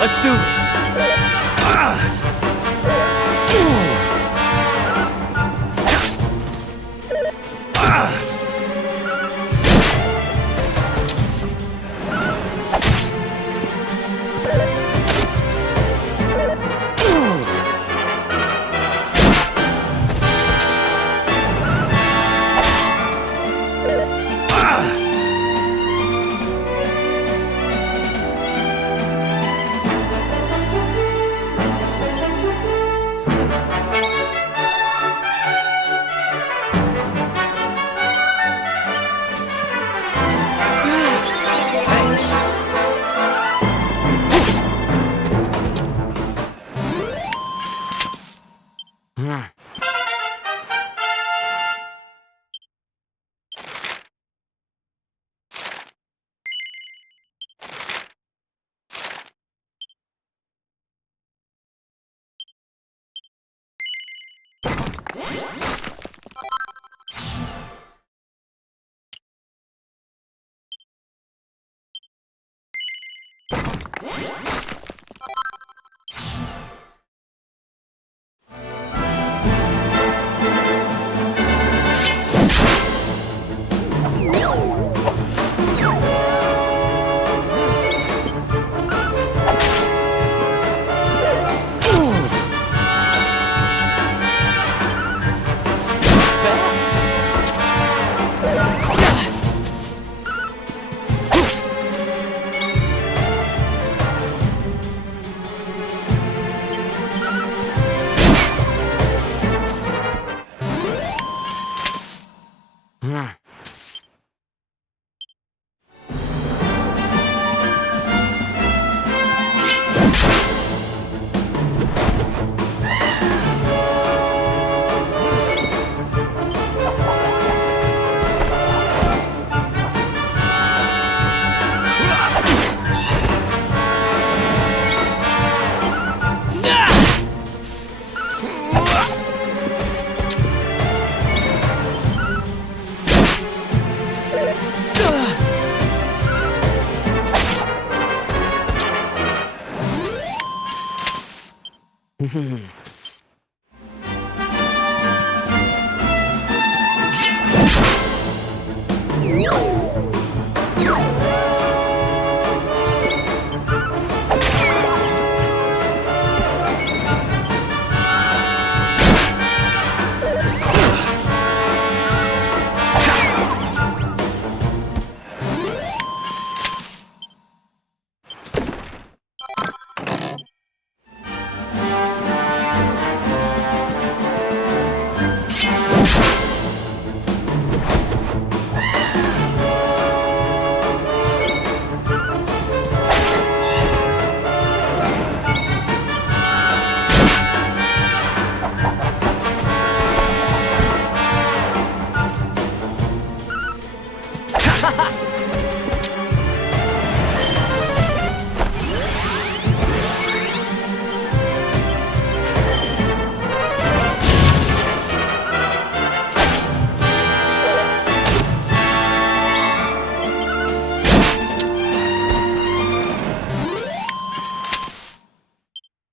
Let's do this.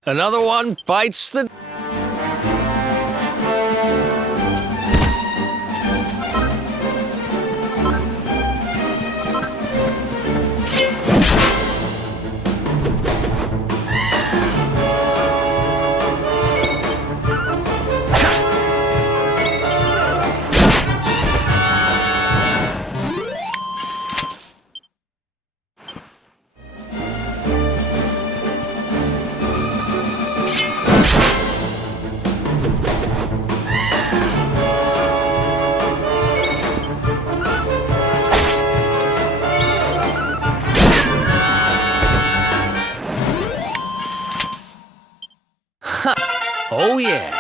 Another one bites the... Oh, yeah.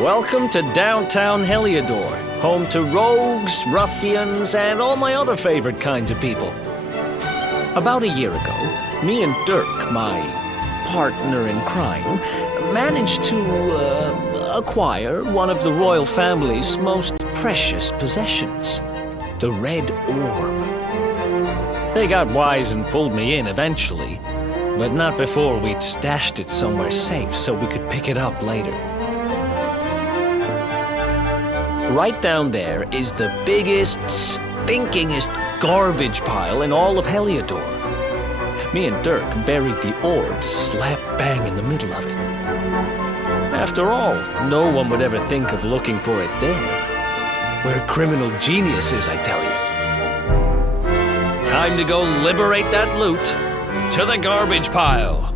Welcome to downtown Heliodor, home to rogues, ruffians, and all my other favorite kinds of people. About a year ago, me and Dirk, my partner in crime, managed to acquire one of the royal family's most precious possessions, the Red Orb. They got wise and pulled me in eventually, but not before we'd stashed it somewhere safe so we could pick it up later. Right down there is the biggest, stinkingest garbage pile in all of Heliodor. Me and Dirk buried the orb slap bang in the middle of it. After all, no one would ever think of looking for it there. We're criminal geniuses, I tell you. Time to go liberate that loot. To the garbage pile.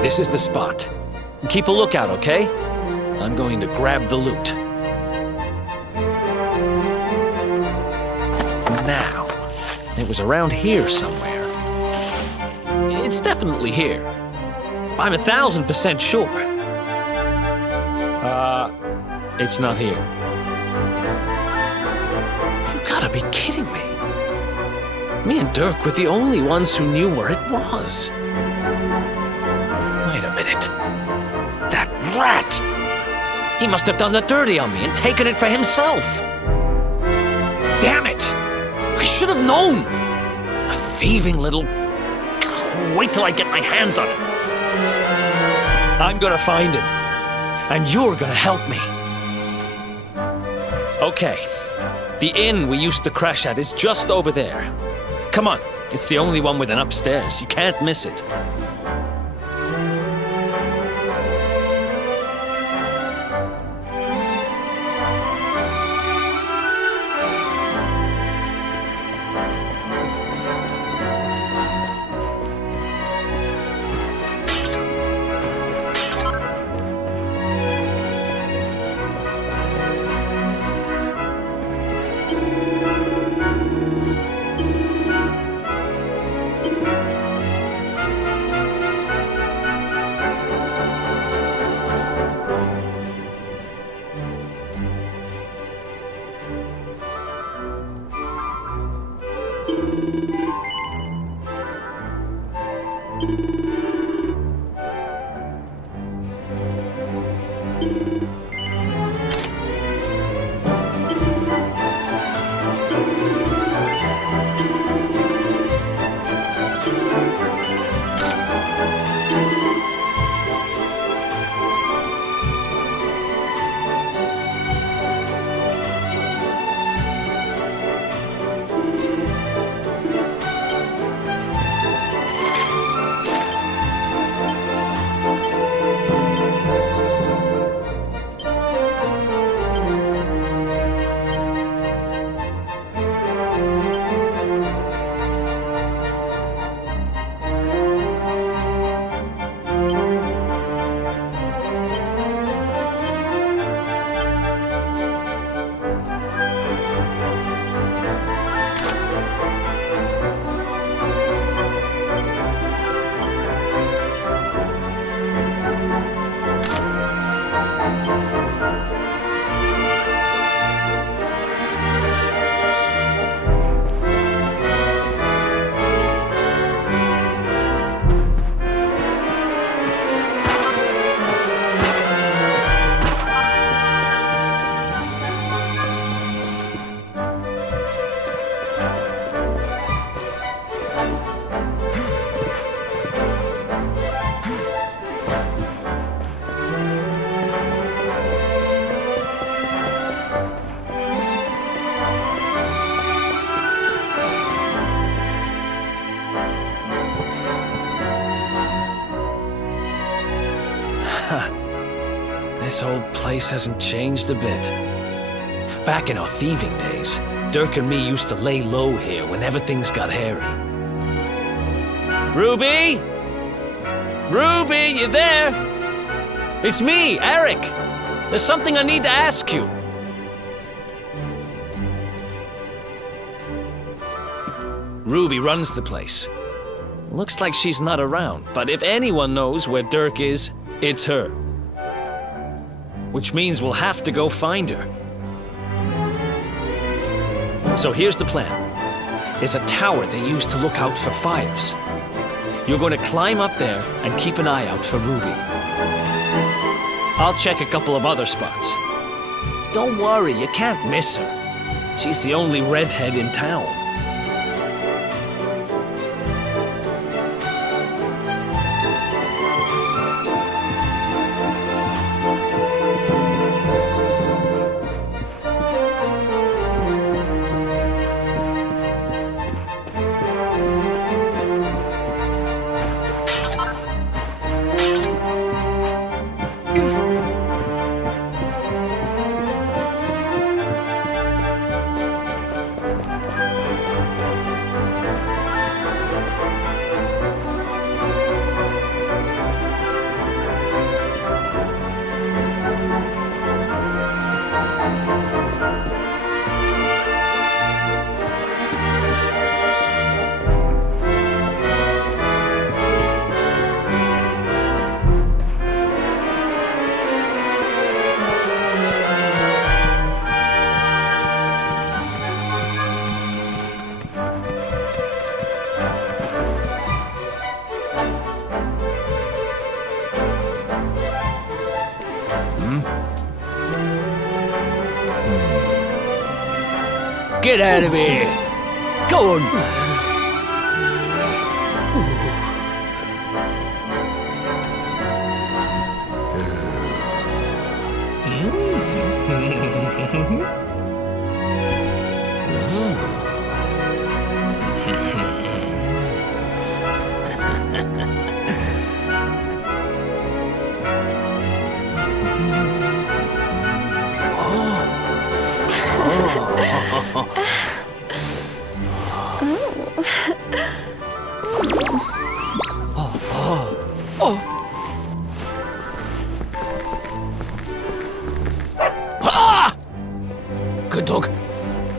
This is the spot. Keep a lookout, okay? I'm going to grab the loot. Now, it was around here somewhere. It's definitely here. I'm 1,000% sure. It's not here. You gotta be kidding me. Me and Dirk were the only ones who knew where it was. Wait a minute. That rat! He must have done the dirty on me and taken it for himself. Damn it! I should have known! A thieving little... Wait till I get my hands on him. I'm gonna find him. And you're gonna help me. Okay. The inn we used to crash at is just over there. Come on. It's the only one with an upstairs. You can't miss it. This old place hasn't changed a bit. Back in our thieving days, Dirk and me used to lay low here whenever things got hairy. Ruby? Ruby, you there? It's me, Eric. There's something I need to ask you. Ruby runs the place. Looks like she's not around, but if anyone knows where Dirk is, it's her. Which means we'll have to go find her. So here's the plan. There's a tower they use to look out for fires. You're going to climb up there and keep an eye out for Ruby. I'll check a couple of other spots. Don't worry, you can't miss her. She's the only redhead in town. get out of here. Go on. Good dog.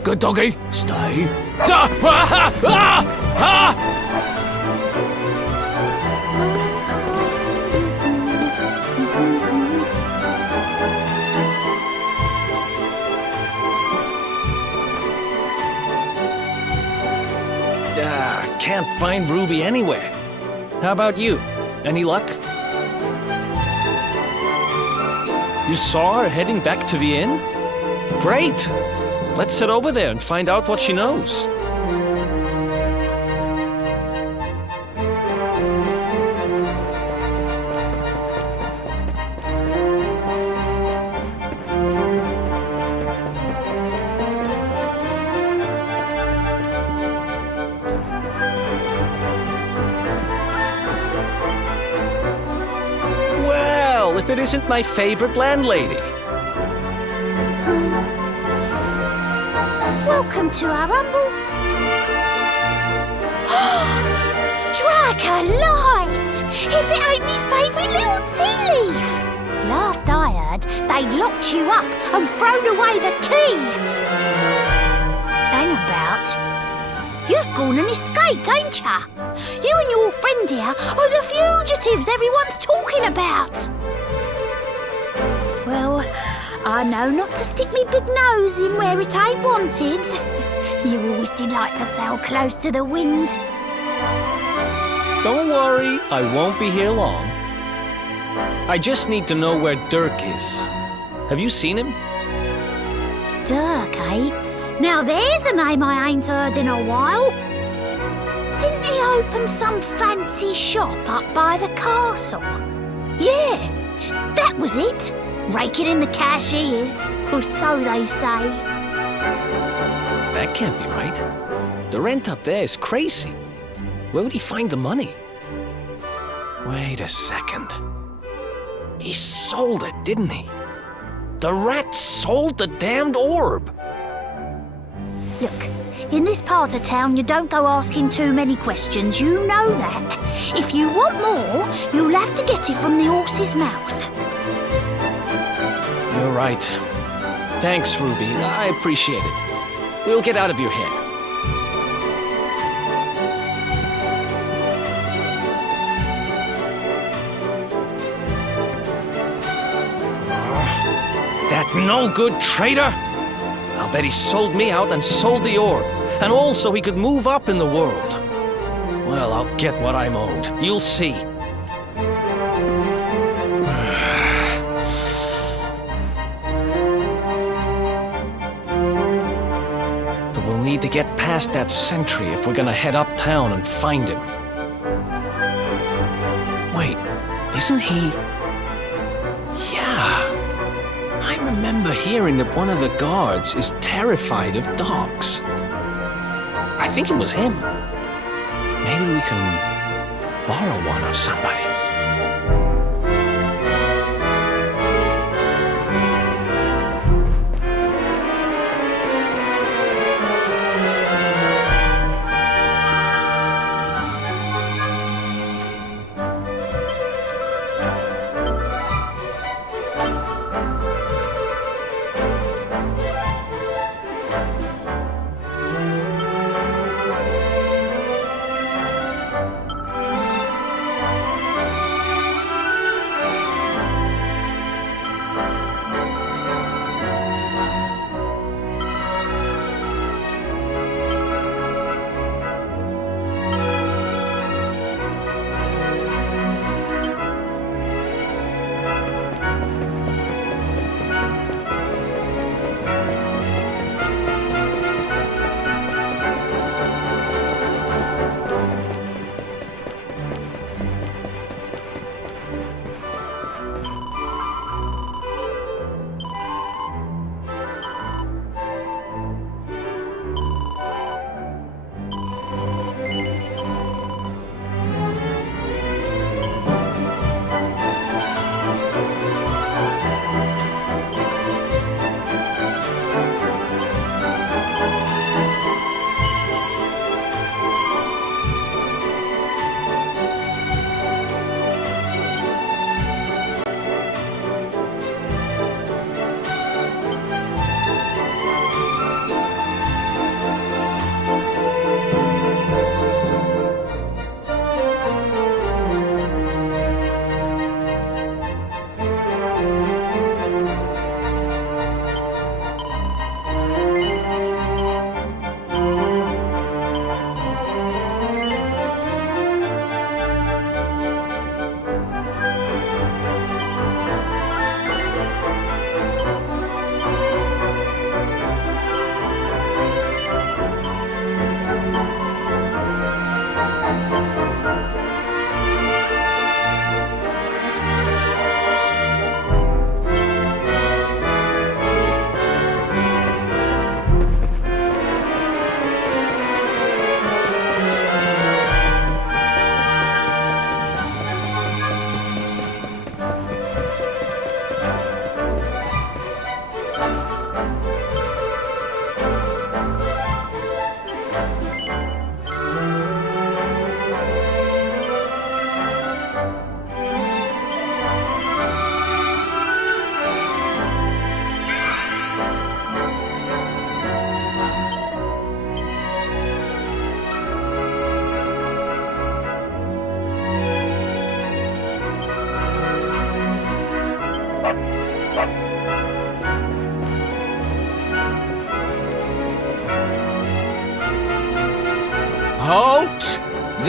Good doggy. Stay. Can't find Ruby anywhere. How about you? Any luck? You saw her heading back to the inn? Great! Let's head over there and find out what she knows. Well, if it isn't my favorite landlady. Welcome to our humble... Strike a light! If it ain't me favourite little tea leaf! Last I heard, they'd locked you up and thrown away the key! Hang about. You've gone and escaped, ain't ya? You and your friend here are the fugitives everyone's talking about! Well, I know not to stick me big nose in where it ain't wanted. You always did like to sail close to the wind. Don't worry, I won't be here long. I just need to know where Dirk is. Have you seen him? Dirk, eh? Now there's a name I ain't heard in a while. Didn't he open some fancy shop up by the castle? Yeah, that was it. Raking in the cash he is, or so they say. That can't be right. The rent up there is crazy. Where would he find the money? Wait a second. He sold it, didn't he? The rat sold the damned orb. Look, in this part of town you don't go asking too many questions, you know that. If you want more, you'll have to get it from the horse's mouth. You're right. Thanks, Ruby. I appreciate it. We'll get out of your hair. That no-good traitor! I'll bet he sold me out and sold the orb. And also he could move up in the world. Well, I'll get what I'm owed. You'll see. But we'll need to get past that sentry if we're gonna head uptown and find him. Wait, isn't he... Yeah. I remember hearing that one of the guards is terrified of dogs. I think it was him. Maybe we can borrow one of somebody.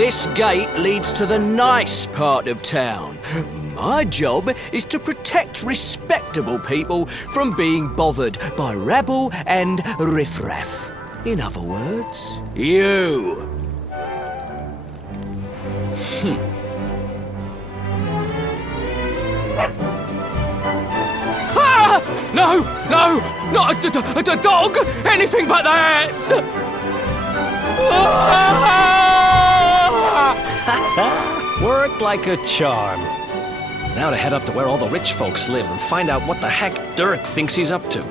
This gate leads to the nice part of town. My job is to protect respectable people from being bothered by rabble and riffraff. In other words, you. Ah! No! No! Not a dog! Anything but that! Worked like a charm. Now to head up to where all the rich folks live and find out what the heck Dirk thinks he's up to.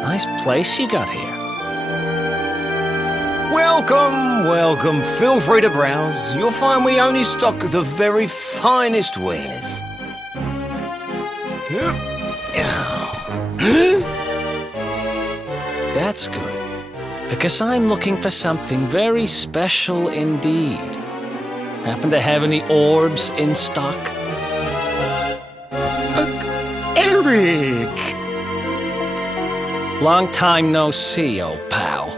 Nice place you got here. Welcome, welcome. Feel free to browse. You'll find we only stock the very finest wares. That's good, because I'm looking for something very special indeed. Happen to have any orbs in stock? Eric! Long time no see, old pal.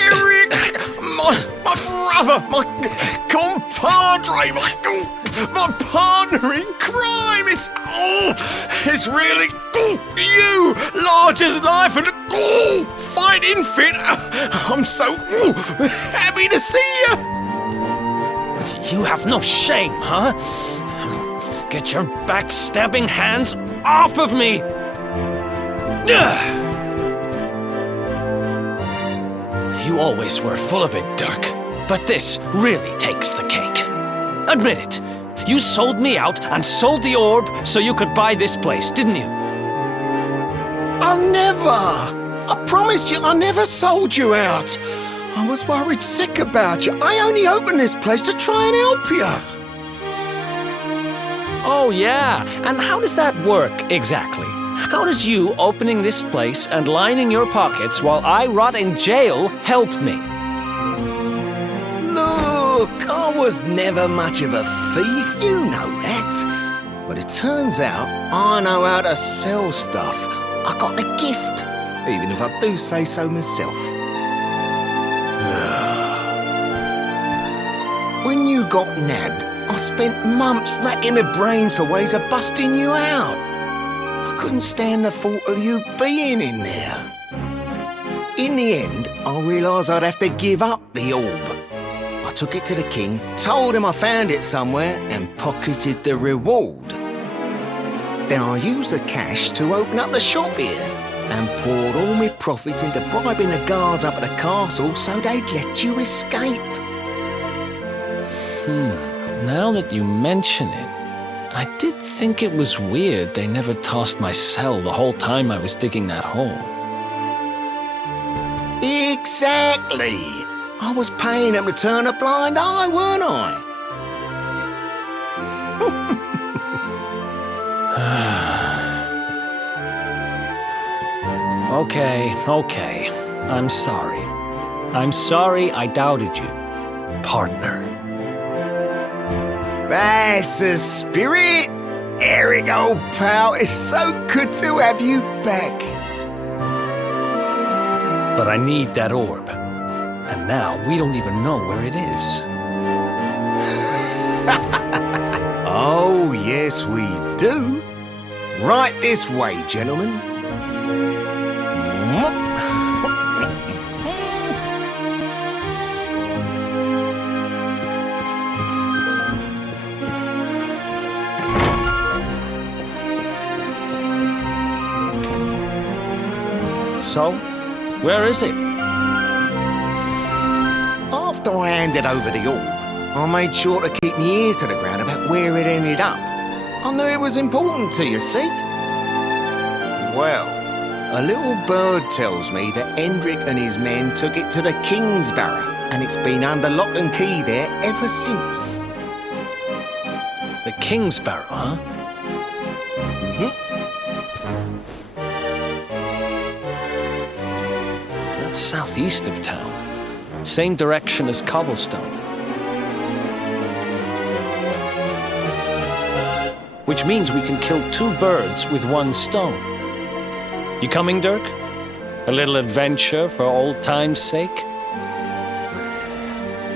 Eric! My brother! My compadre! My partner in crime! It's really you! Large as life and fighting fit! I'm so happy to see you! You have no shame, huh? Get your backstabbing hands off of me! You always were full of it, Dirk, but this really takes the cake. Admit it, you sold me out and sold the orb so you could buy this place, didn't you? I never! I promise you, I never sold you out. I was worried sick about you. I only opened this place to try and help you. Oh, yeah. And how does that work, exactly? How does you opening this place and lining your pockets while I rot in jail help me? Look, I was never much of a thief, you know that. But it turns out I know how to sell stuff. I got a gift, even if I do say so myself. When you got nabbed, I spent months racking my brains for ways of busting you out. I couldn't stand the thought of you being in there. In the end, I realised I'd have to give up the orb. I took it to the king, told him I found it somewhere, and pocketed the reward. Then I used the cash to open up the shop here, and poured all my profits into bribing the guards up at the castle so they'd let you escape. Now that you mention it, I did think it was weird they never tossed my cell the whole time I was digging that hole. Exactly! I was paying them to turn a blind eye, weren't I? Okay. I'm sorry. I'm sorry I doubted you, partner. That's the spirit! Eric, old pal, it's so good to have you back. But I need that orb. And now we don't even know where it is. Oh, yes, we do. Right this way, gentlemen. So, where is it? After I handed over the orb, I made sure to keep my ears to the ground about where it ended up. I knew it was important to you, see? Well, a little bird tells me that Hendrik and his men took it to the Kingsbarrow, and it's been under lock and key there ever since. The Kingsbarrow, huh? That's southeast of town. Same direction as Cobblestone. Which means we can kill 2 birds with 1 stone. You coming, Dirk? A little adventure for old time's sake?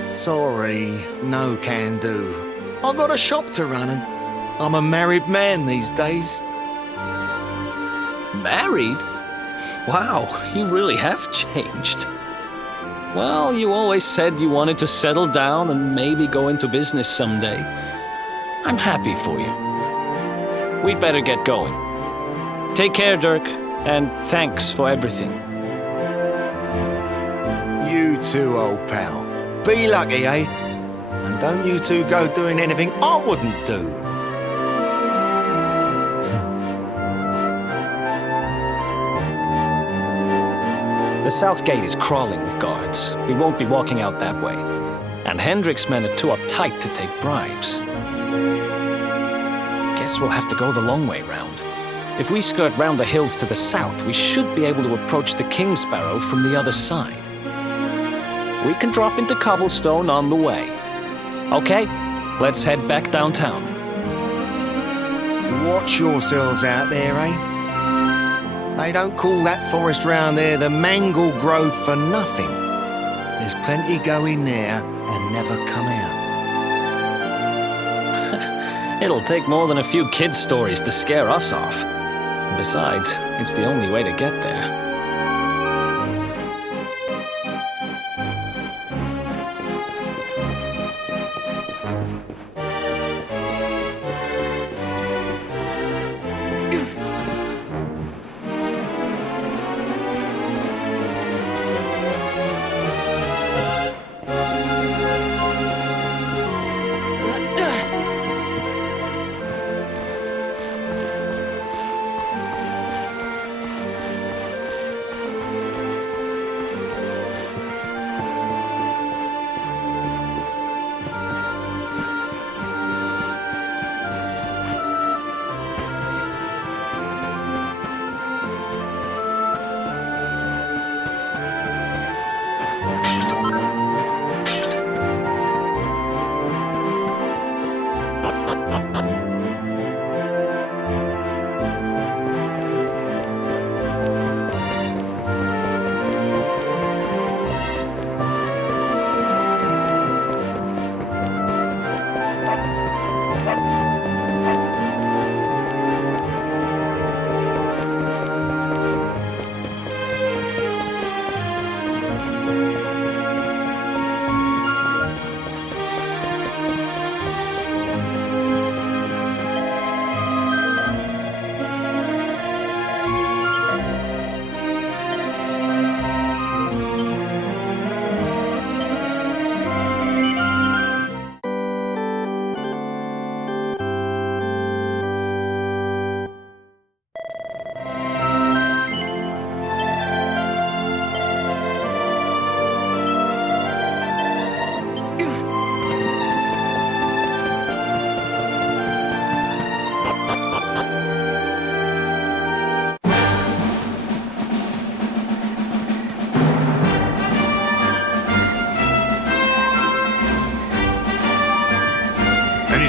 Sorry, no can do. I got a shop to run and I'm a married man these days. Married? Wow, you really have changed. Well, you always said you wanted to settle down and maybe go into business someday. I'm happy for you. We'd better get going. Take care, Dirk, and thanks for everything. You too, old pal. Be lucky, eh? And don't you two go doing anything I wouldn't do. The south gate is crawling with guards. We won't be walking out that way. And Hendrik's men are too uptight to take bribes. Guess we'll have to go the long way round. If we skirt round the hills to the south, we should be able to approach the Kingsbarrow from the other side. We can drop into Cobblestone on the way. Okay, let's head back downtown. Watch yourselves out there, eh? They don't call that forest round there the Mangle Grove for nothing. There's plenty go in there and never come out. It'll take more than a few kid stories to scare us off. Besides, it's the only way to get there.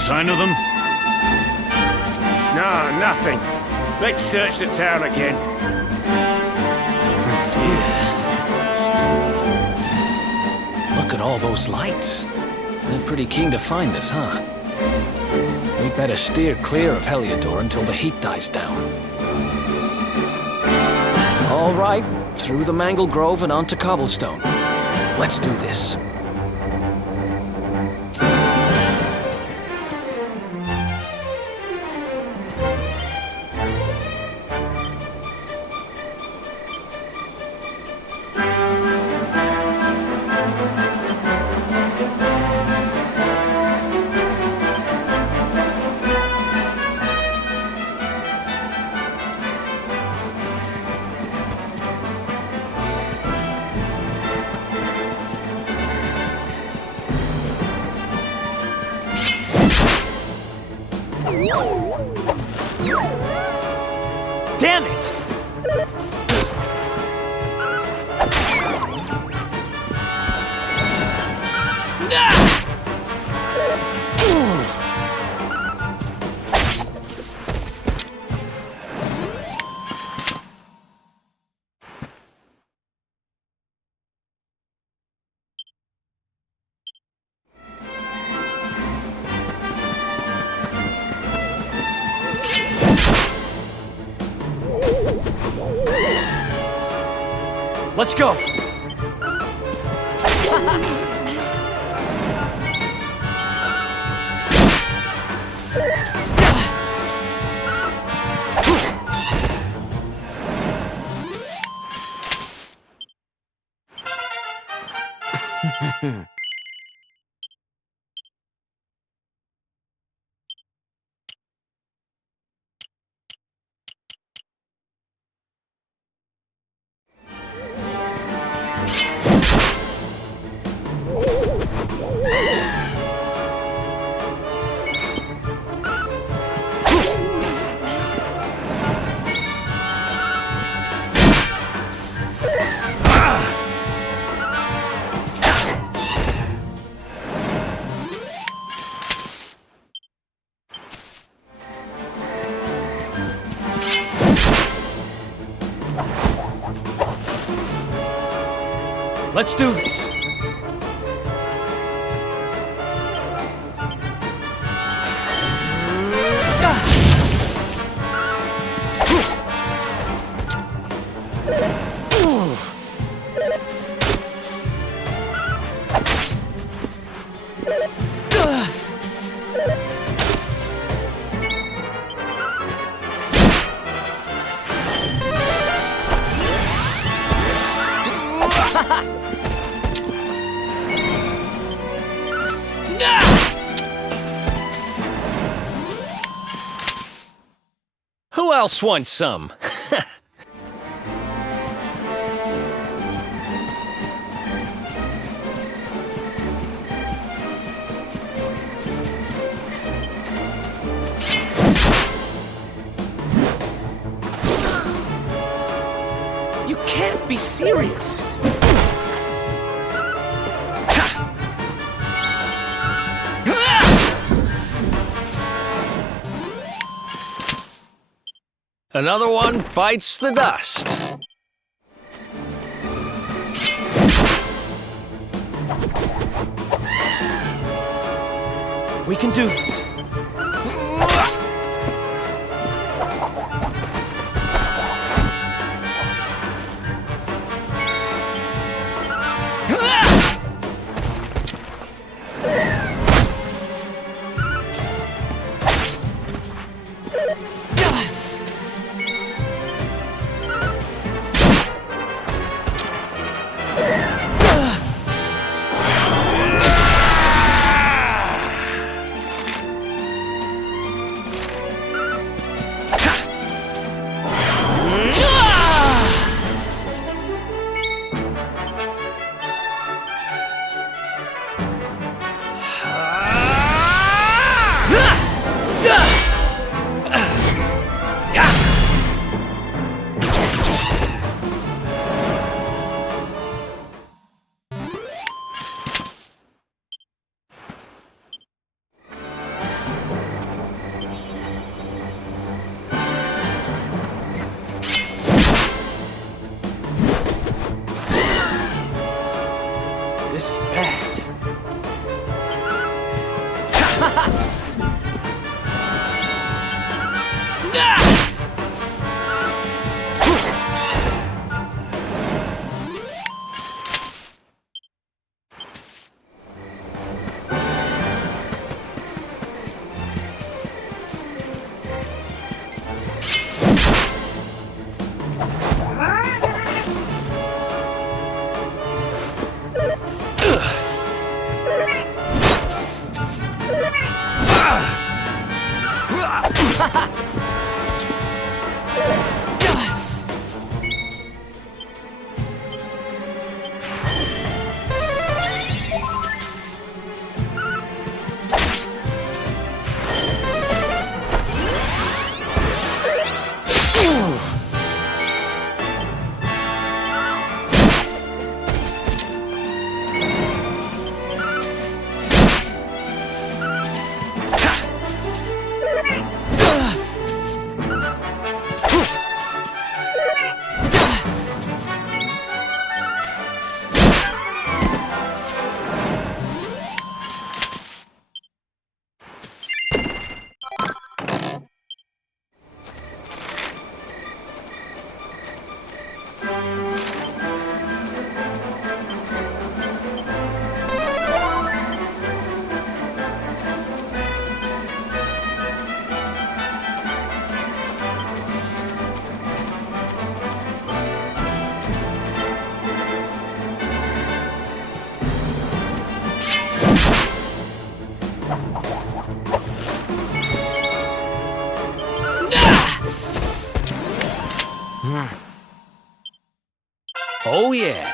sign of them? No, nothing. Let's search the town again. Look at all those lights. They're pretty keen to find us, huh? We'd better steer clear of Heliodor until the heat dies down. All right, through the Mangle Grove and onto Cobblestone. Let's do this. Damn it! Let's go! Let's do this! Who else wants some? You can't be serious! Another one bites the dust. We can do this. This is bad. Oh, yeah.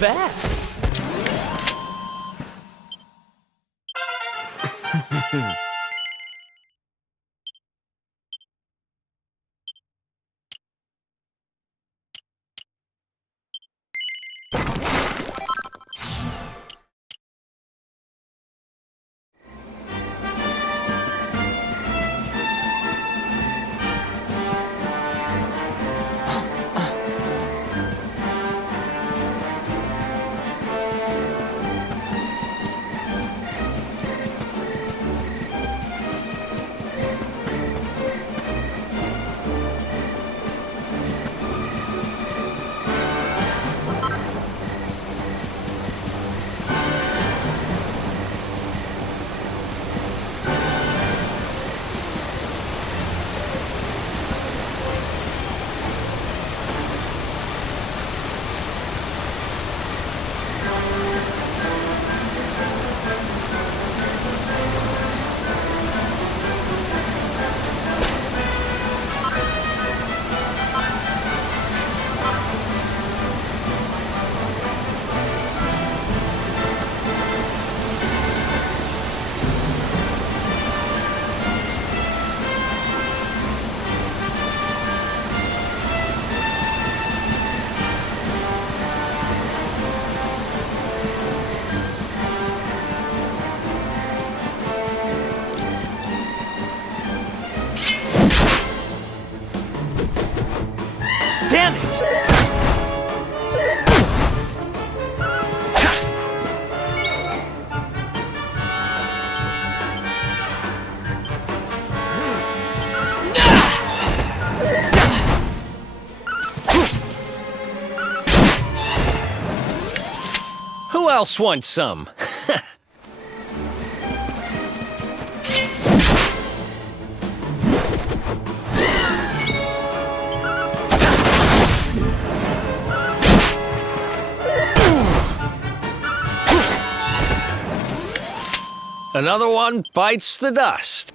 Bad. Damn it! Who else wants some? Another one bites the dust.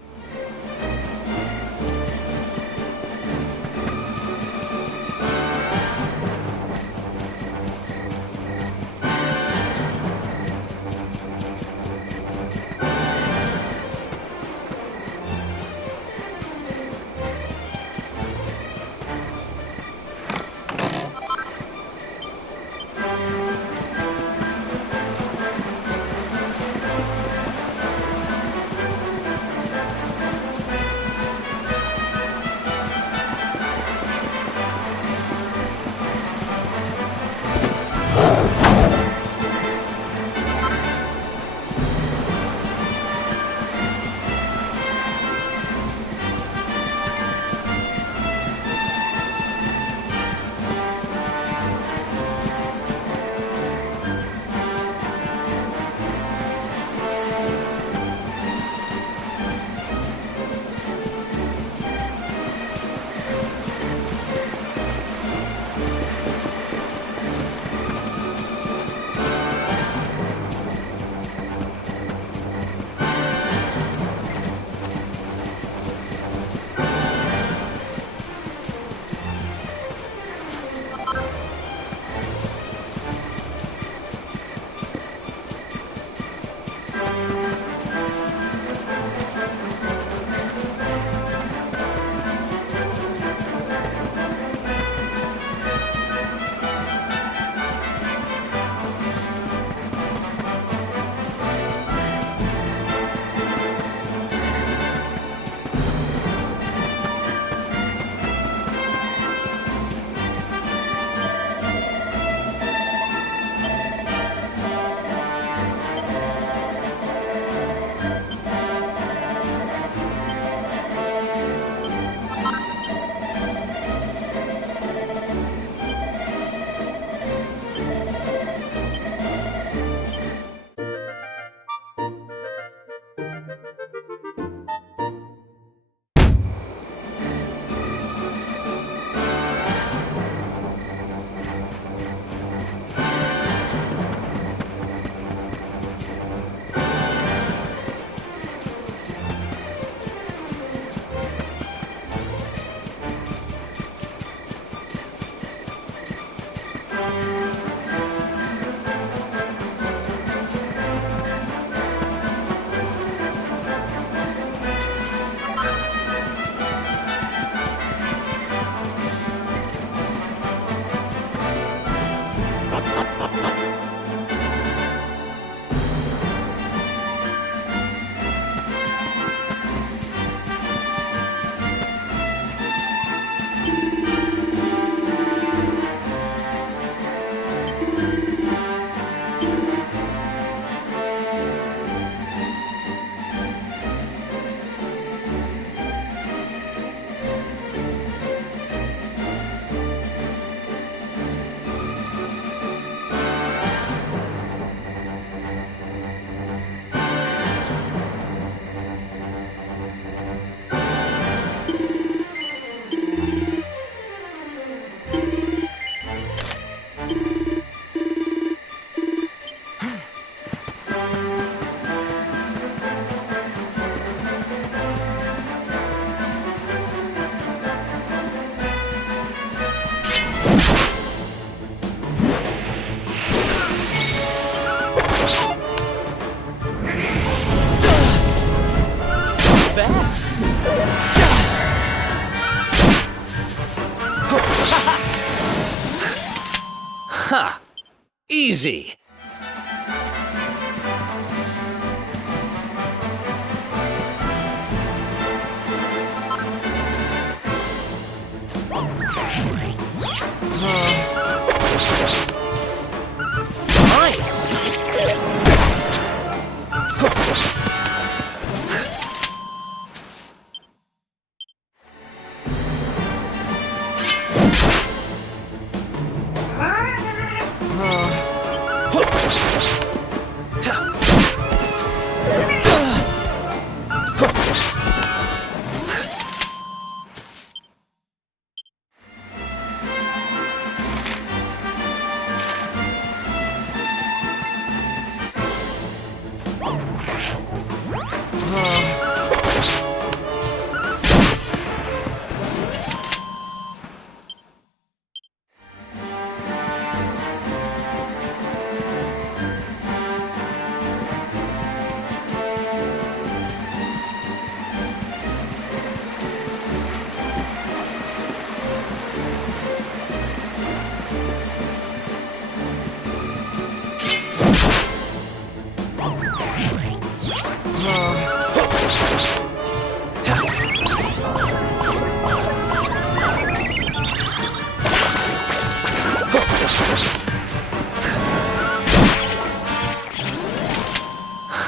Easy.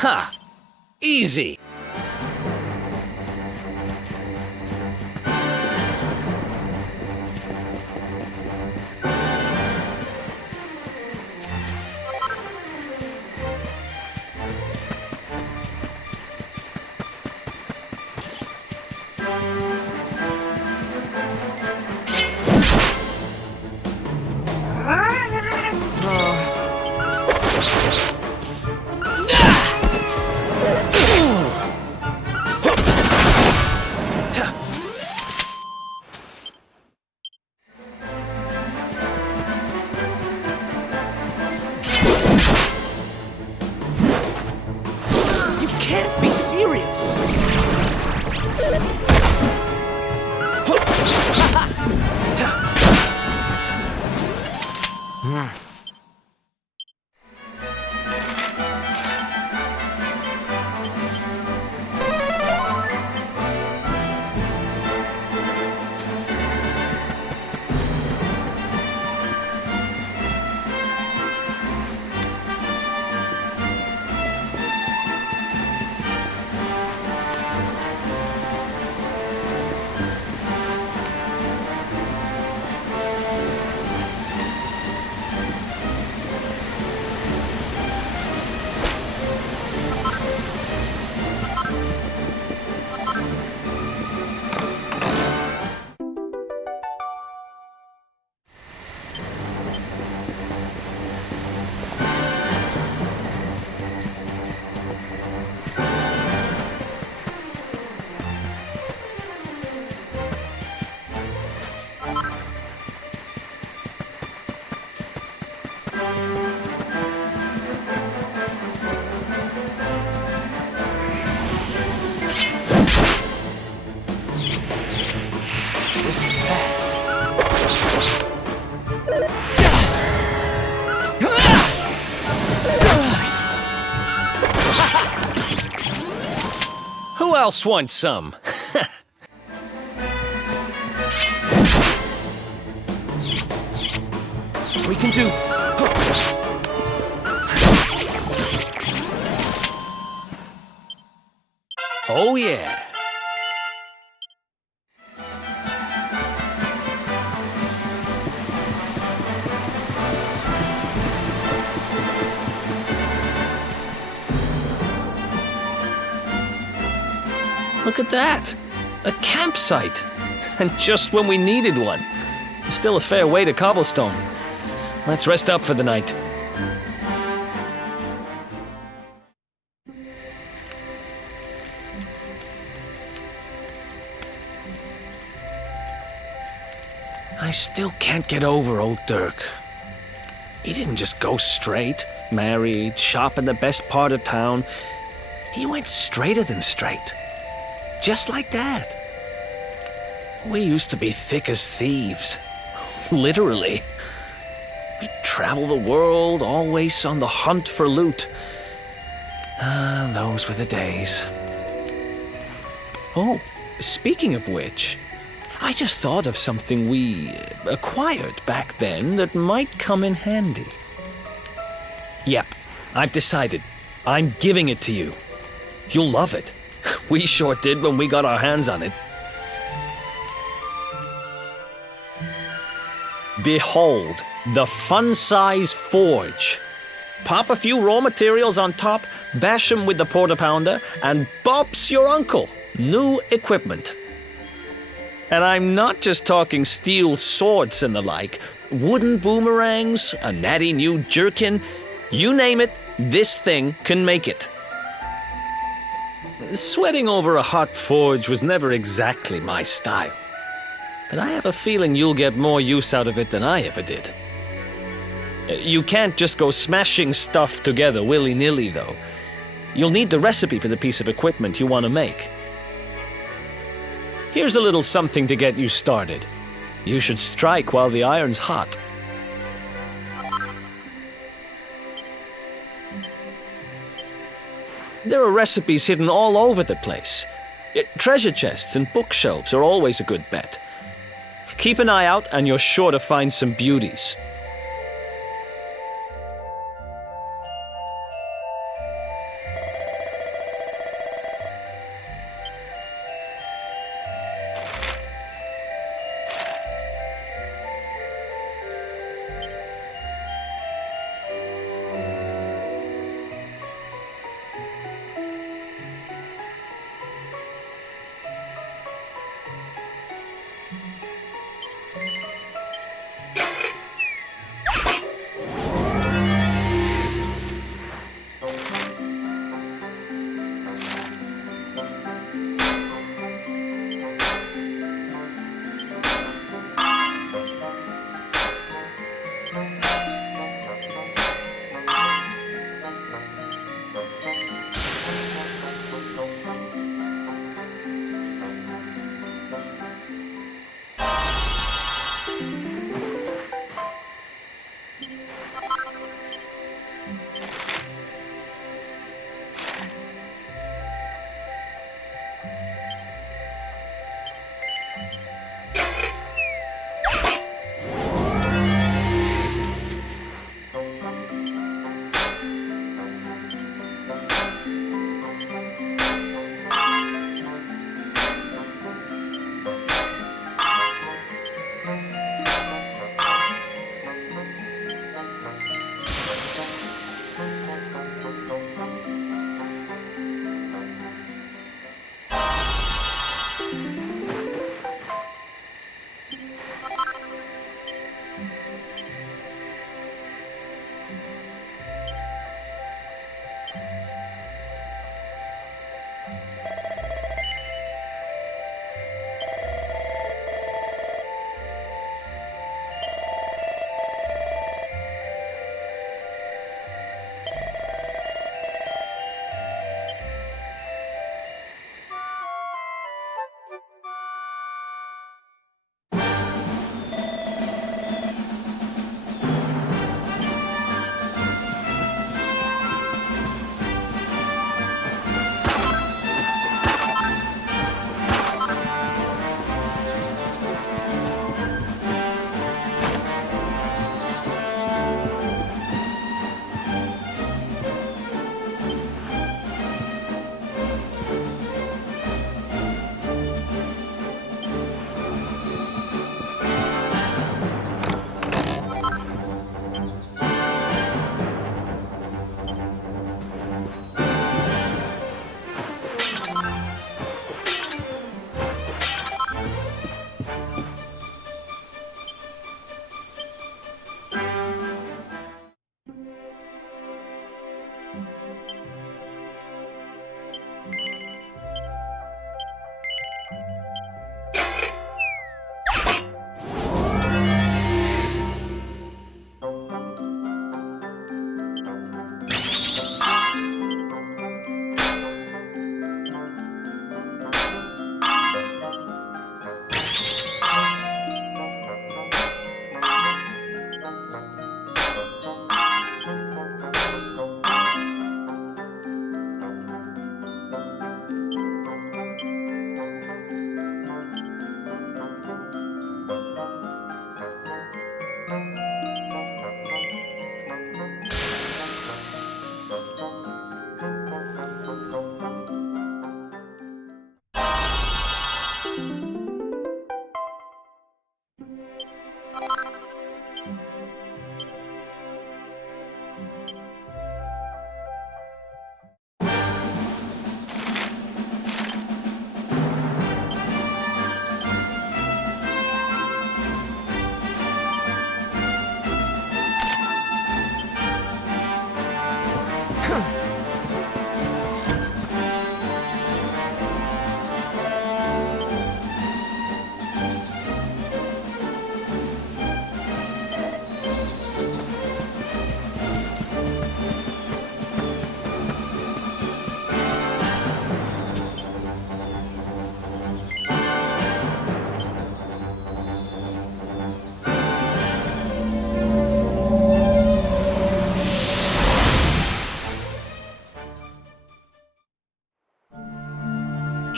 Ha! Easy. Can't be serious. Who else wants some? We can do this. Oh, yeah. Look at that! A campsite! And just when we needed one. Still a fair way to Cobblestone. Let's rest up for the night. I still can't get over old Dirk. He didn't just go straight, married, shop in the best part of town. He went straighter than straight. Just like that. We used to be thick as thieves. Literally. Travel the world, always on the hunt for loot. Those were the days. Oh, speaking of which, I just thought of something we acquired back then that might come in handy. Yep, I've decided. I'm giving it to you. You'll love it. We sure did when we got our hands on it. Behold, the fun-size forge. Pop a few raw materials on top, bash 'em with the porta-pounder, and bop's your uncle. New equipment. And I'm not just talking steel swords and the like. Wooden boomerangs, a natty new jerkin. You name it, this thing can make it. Sweating over a hot forge was never exactly my style. But I have a feeling you'll get more use out of it than I ever did. You can't just go smashing stuff together willy-nilly, though. You'll need the recipe for the piece of equipment you want to make. Here's a little something to get you started. You should strike while the iron's hot. There are recipes hidden all over the place. Treasure chests and bookshelves are always a good bet. Keep an eye out and you're sure to find some beauties.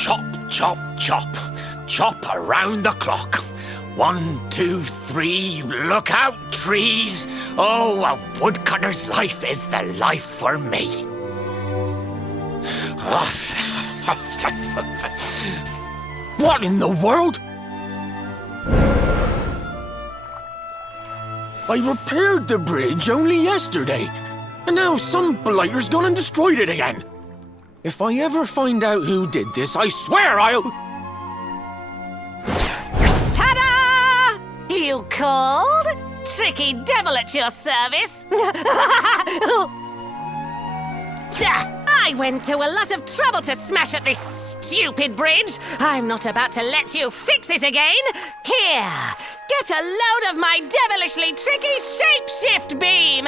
Chop, chop, chop. Chop around the clock. 1, 2, 3, look out, trees. Oh, a woodcutter's life is the life for me. What in the world? I repaired the bridge only yesterday, and now some blighter's gone and destroyed it again. If I ever find out who did this, I swear I'll... Ta-da! You called? Tricky devil at your service. I went to a lot of trouble to smash at this stupid bridge. I'm not about to let you fix it again. Here, get a load of my devilishly tricky shapeshift beam.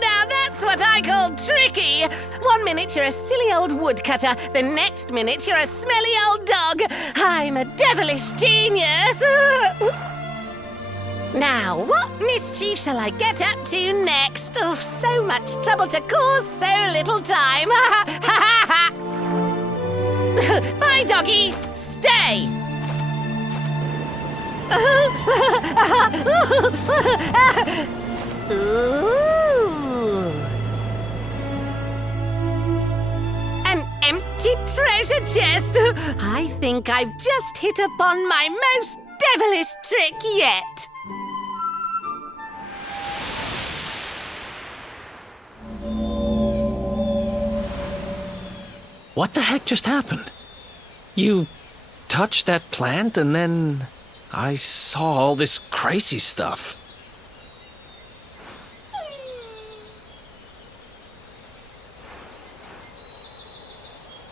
Now that's what I call tricky. 1 minute you're a silly old woodcutter, the next minute you're a smelly old dog. I'm a devilish genius. Now, what mischief shall I get up to next? Oh, so much trouble to cause so little time. Bye, doggy. Stay. Ooh. An empty treasure chest. I think I've just hit upon my most devilish trick yet. What the heck just happened? You touched that plant and then I saw all this crazy stuff.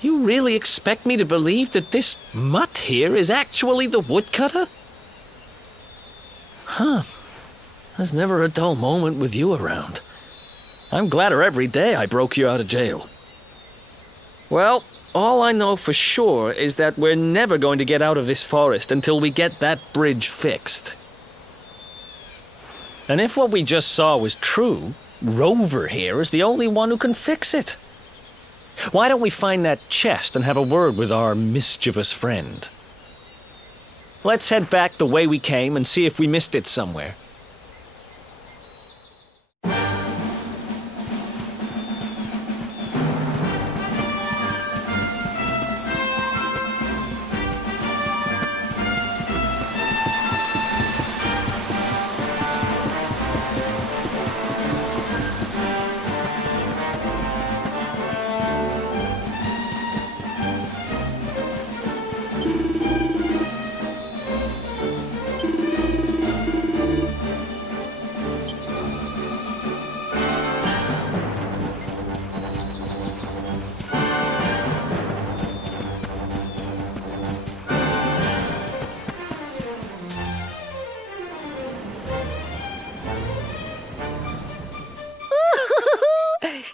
You really expect me to believe that this mutt here is actually the woodcutter? Huh. There's never a dull moment with you around. I'm gladder every day I broke you out of jail. Well, all I know for sure is that we're never going to get out of this forest until we get that bridge fixed. And if what we just saw was true, Rover here is the only one who can fix it. Why don't we find that chest and have a word with our mischievous friend? Let's head back the way we came and see if we missed it somewhere.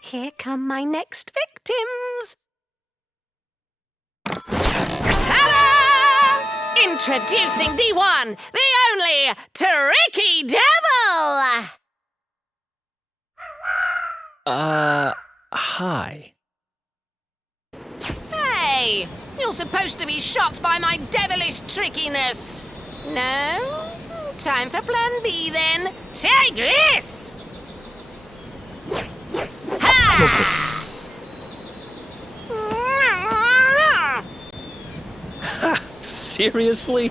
Here come my next victims. Ta-da! Introducing the one, the only, Tricky Devil! Hi. Hey, you're supposed to be shocked by my devilish trickiness. No? Time for plan B then. Take this! Seriously?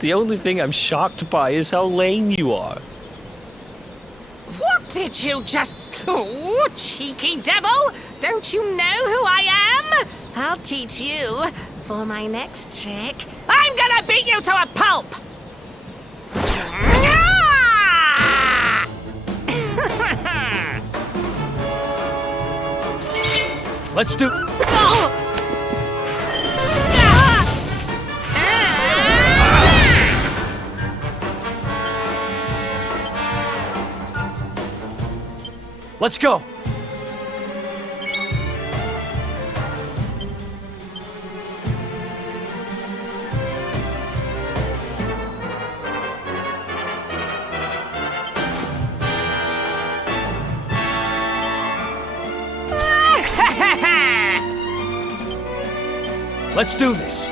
The only thing I'm shocked by is how lame you are. What did you just... Oh, cheeky devil! Don't you know who I am? I'll teach you. For my next trick, I'm gonna beat you to a pulp! Let's do... Let's go! Let's do this.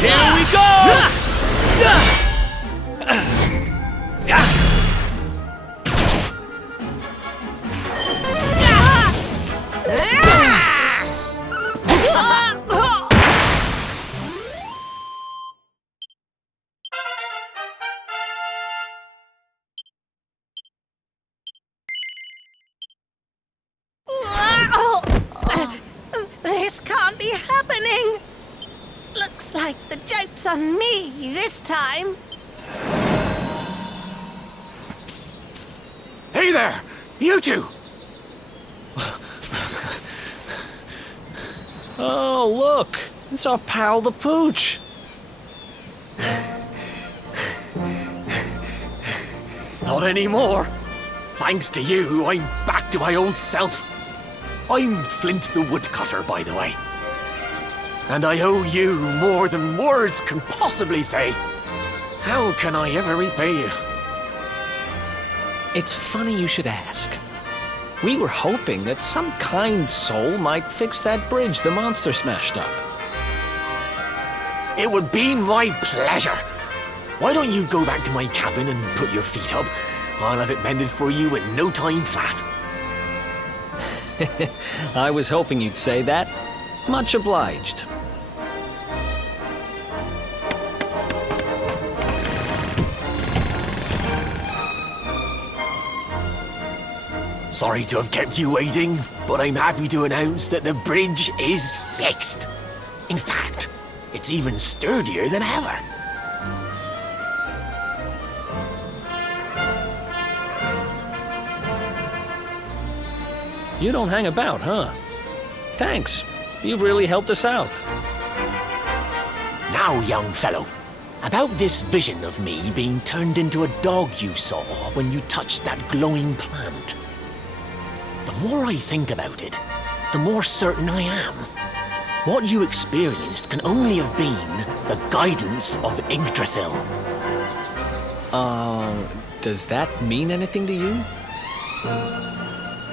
Here we go! This can't be happening. Looks like the joke's on me this time. Hey there! You two! Oh, look! It's our pal the Pooch! Not anymore. Thanks to you, I'm back to my old self. I'm Flint the Woodcutter, by the way. And I owe you more than words can possibly say. How can I ever repay you? It's funny you should ask. We were hoping that some kind soul might fix that bridge the monster smashed up. It would be my pleasure. Why don't you go back to my cabin and put your feet up? I'll have it mended for you in no time flat. I was hoping you'd say that. Much obliged. Sorry to have kept you waiting, but I'm happy to announce that the bridge is fixed. In fact, it's even sturdier than ever. You don't hang about, huh? Thanks. You've really helped us out. Now, young fellow, about this vision of me being turned into a dog you saw when you touched that glowing plant. The more I think about it, the more certain I am. What you experienced can only have been the guidance of Yggdrasil. Does that mean anything to you?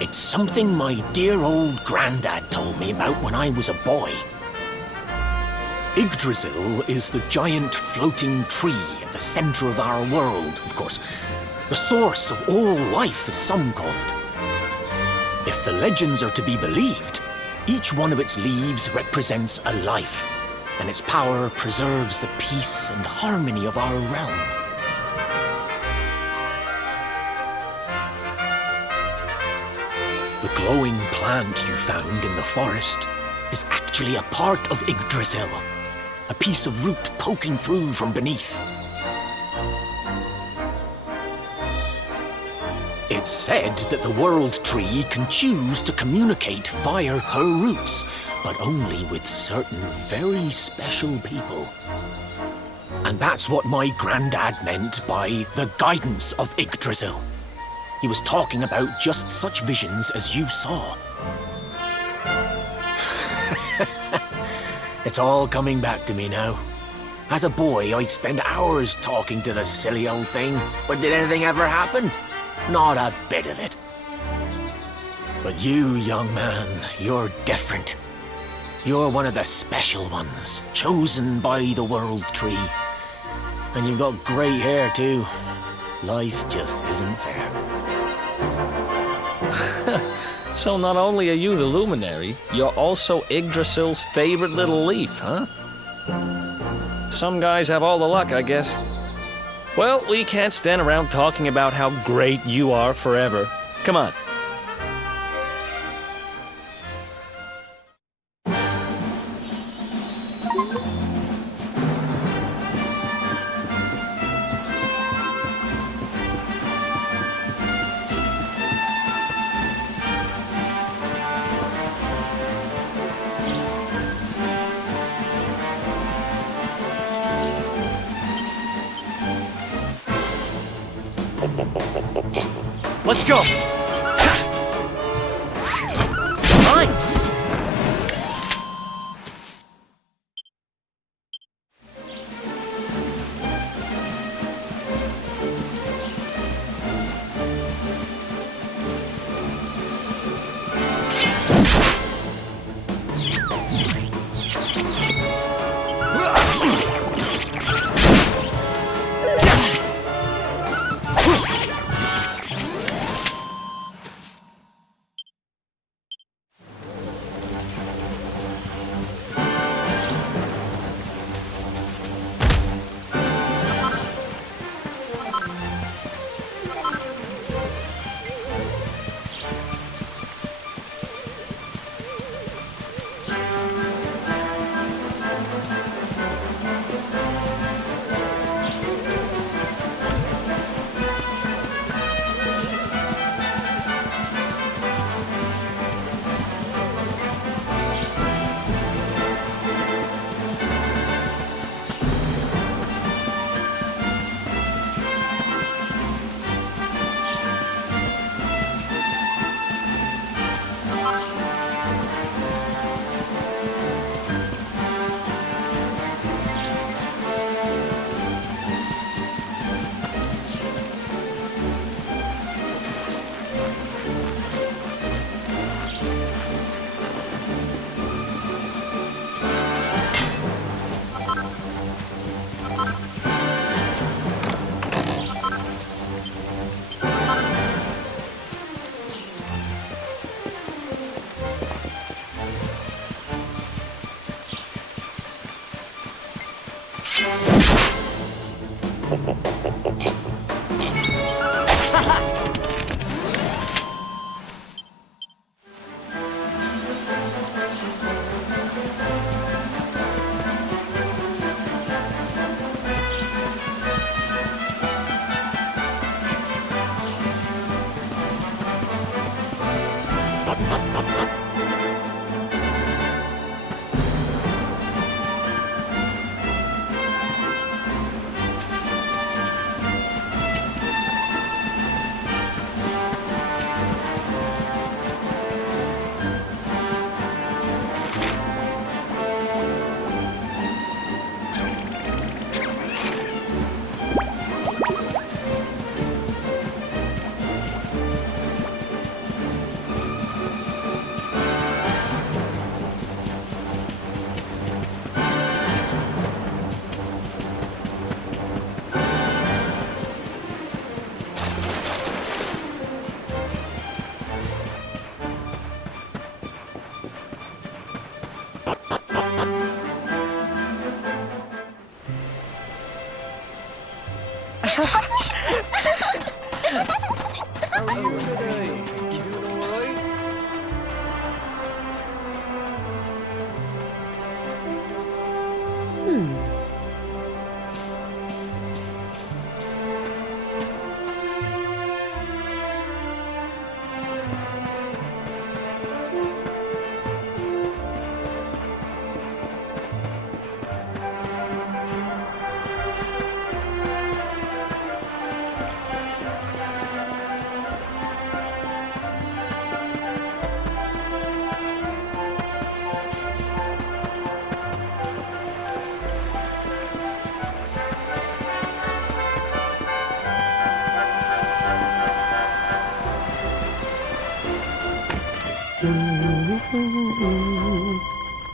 It's something my dear old granddad told me about when I was a boy. Yggdrasil is the giant floating tree at the center of our world, of course. The source of all life, as some call it. If the legends are to be believed, each one of its leaves represents a life, and its power preserves the peace and harmony of our realm. The glowing plant you found in the forest is actually a part of Yggdrasil, a piece of root poking through from beneath. It's said that the World Tree can choose to communicate via her roots, but only with certain very special people. And that's what my granddad meant by the guidance of Yggdrasil. He was talking about just such visions as you saw. It's all coming back to me now. As a boy, I'd spend hours talking to the silly old thing, but did anything ever happen? Not a bit of it. But you, young man, you're different. You're one of the special ones, chosen by the World Tree. And you've got great hair, too. Life just isn't fair. So not only are you the luminary, you're also Yggdrasil's favorite little leaf, huh? Some guys have all the luck, I guess. Well, we can't stand around talking about how great you are forever. Come on. Let's go. Nice.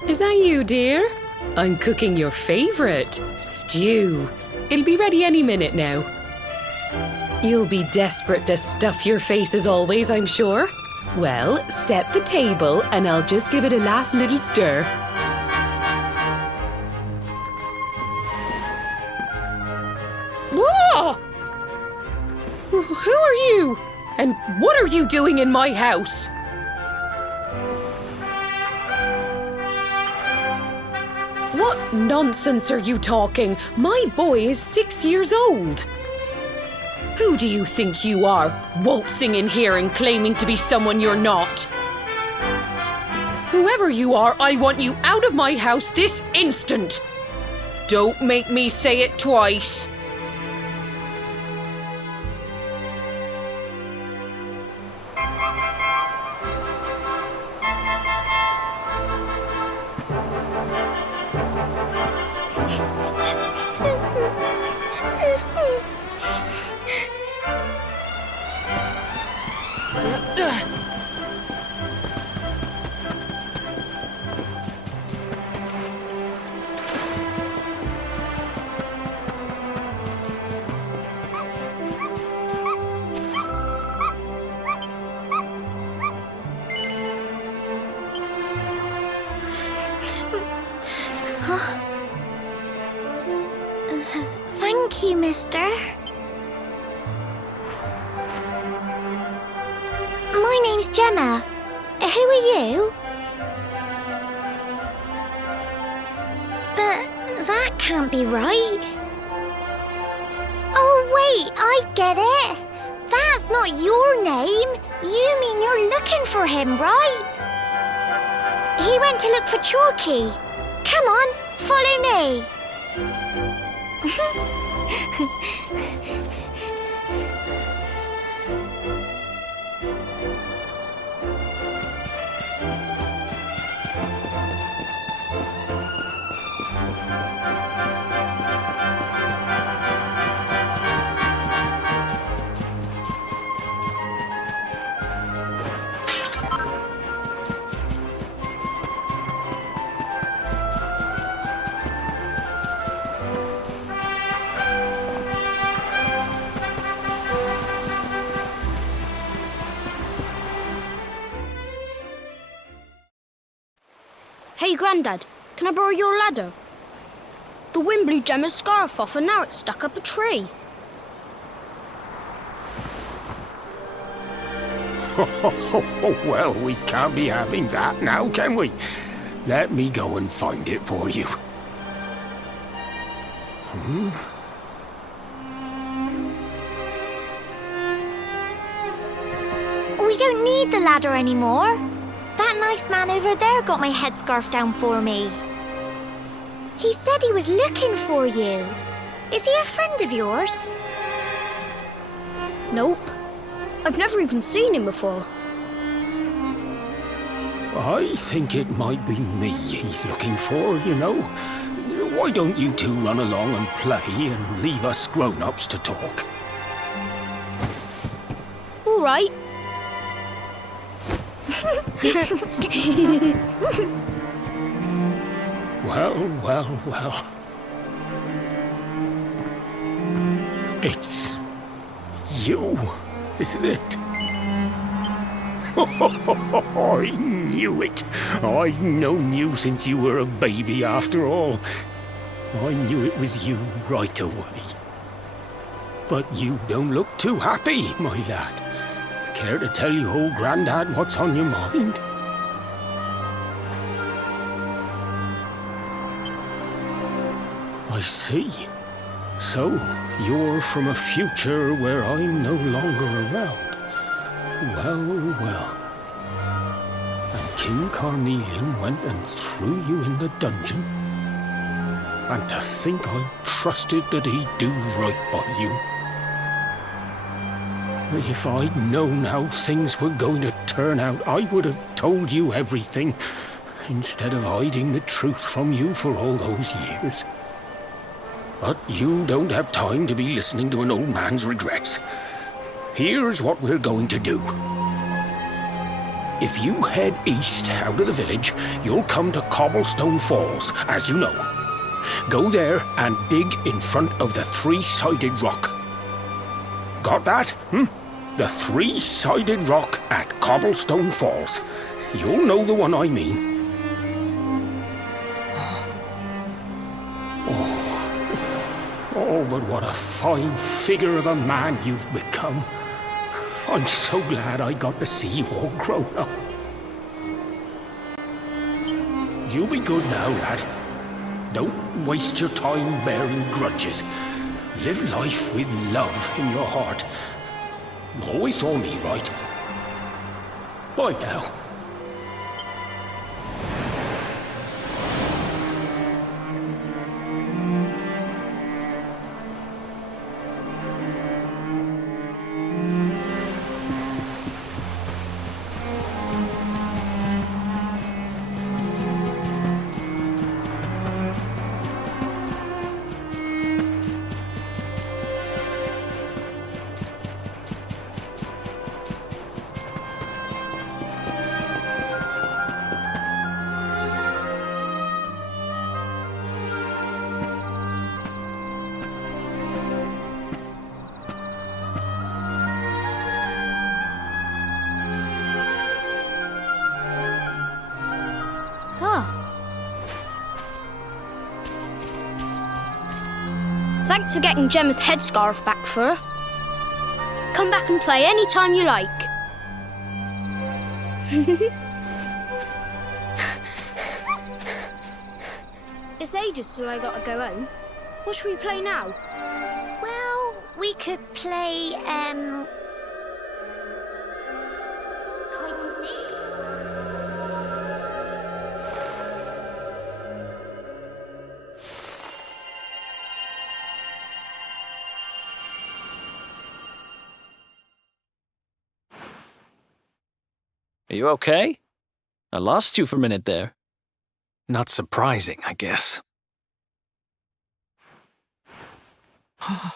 Is that you, dear? I'm cooking your favourite, stew. It'll be ready any minute now. You'll be desperate to stuff your face as always, I'm sure. Well, set the table and I'll just give it a last little stir. Whoa! Who are you? And what are you doing in my house? What nonsense are you talking? My boy is 6 years old. Who do you think you are, waltzing in here and claiming to be someone you're not? Whoever you are, I want you out of my house this instant. Don't make me say it twice. Thank you, mister. My name's Gemma. Who are you? But that can't be right. Oh, wait, I get it. That's not your name. You mean you're looking for him, right? He went to look for Chalky. Come on, follow me. Hey, Grandad, can I borrow your ladder? The wind blew Gemma's scarf off and now it's stuck up a tree. Well, we can't be having that now, can we? Let me go and find it for you. We don't need the ladder anymore. That nice man over there got my headscarf down for me. He said he was looking for you. Is he a friend of yours? Nope. I've never even seen him before. I think it might be me he's looking for, you know. Why don't you two run along and play and leave us grown-ups to talk? All right. Well. It's you, isn't it? I knew it. I've known you since you were a baby after all. I knew it was you right away. But you don't look too happy, my lad. Care to tell your old Grandad what's on your mind? I see. So, you're from a future where I'm no longer around. Well. And King Carnelian went and threw you in the dungeon? And to think I trusted that he'd do right by you. If I'd known how things were going to turn out, I would have told you everything, instead of hiding the truth from you for all those years. But you don't have time to be listening to an old man's regrets. Here's what we're going to do. If you head east out of the village, you'll come to Cobblestone Falls, as you know. Go there and dig in front of the three-sided rock. Got that? The three-sided rock at Cobblestone Falls. You'll know the one I mean. Oh, but what a fine figure of a man you've become. I'm so glad I got to see you all grown up. You be good now, lad. Don't waste your time bearing grudges. Live life with love in your heart. Always saw me right. Bye now. Thanks for getting Gemma's headscarf back for her. Come back and play any time you like. It's ages till I gotta go home. What should we play now? Well, we could play, hide and seek. Are you okay? I lost you for a minute there. Not surprising, I guess. I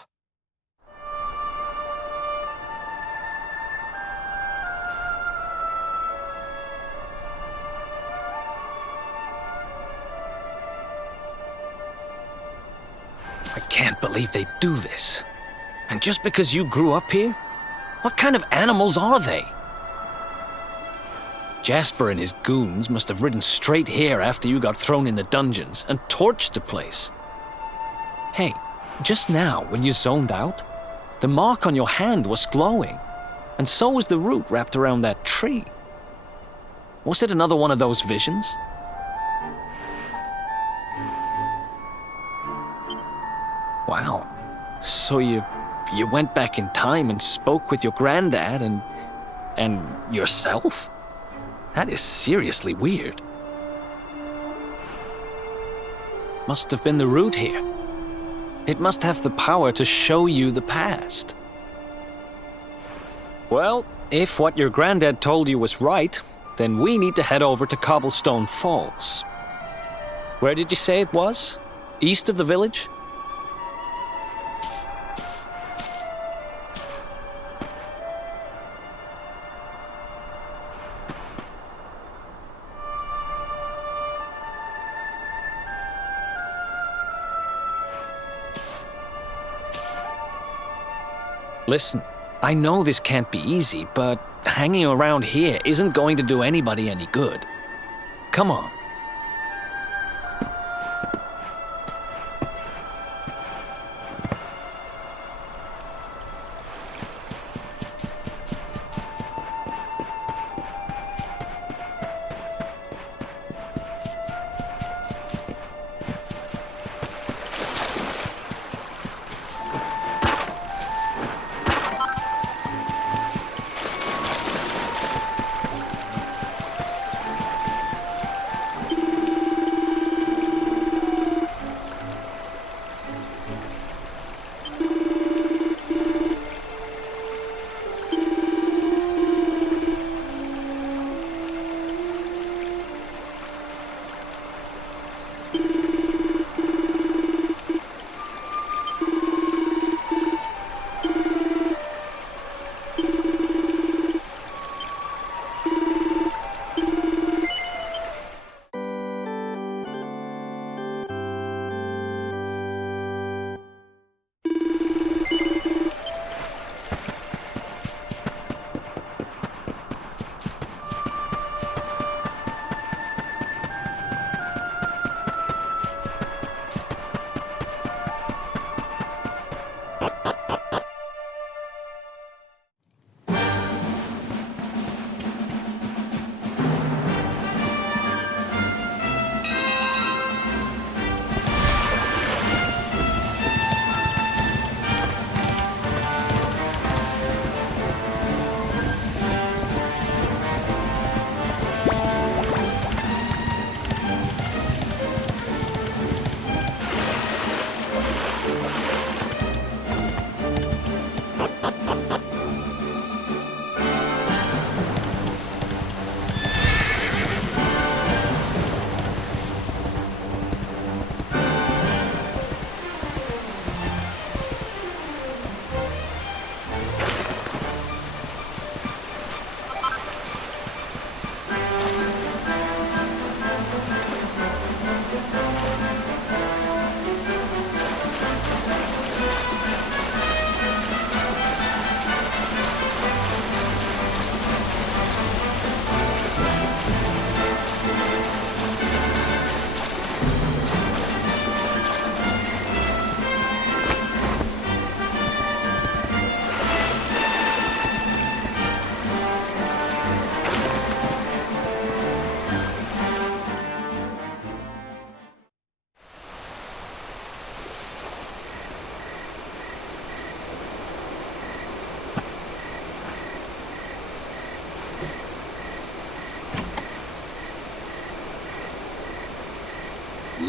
can't believe they do this. And just because you grew up here? What kind of animals are they? Jasper and his goons must have ridden straight here after you got thrown in the dungeons and torched the place. Hey, just now, when you zoned out, the mark on your hand was glowing, and so was the root wrapped around that tree. Was it another one of those visions? Wow. So you went back in time and spoke with your granddad and yourself? That is seriously weird. Must have been the root here. It must have the power to show you the past. Well, if what your granddad told you was right, then we need to head over to Cobblestone Falls. Where did you say it was? East of the village? Listen, I know this can't be easy, but hanging around here isn't going to do anybody any good. Come on.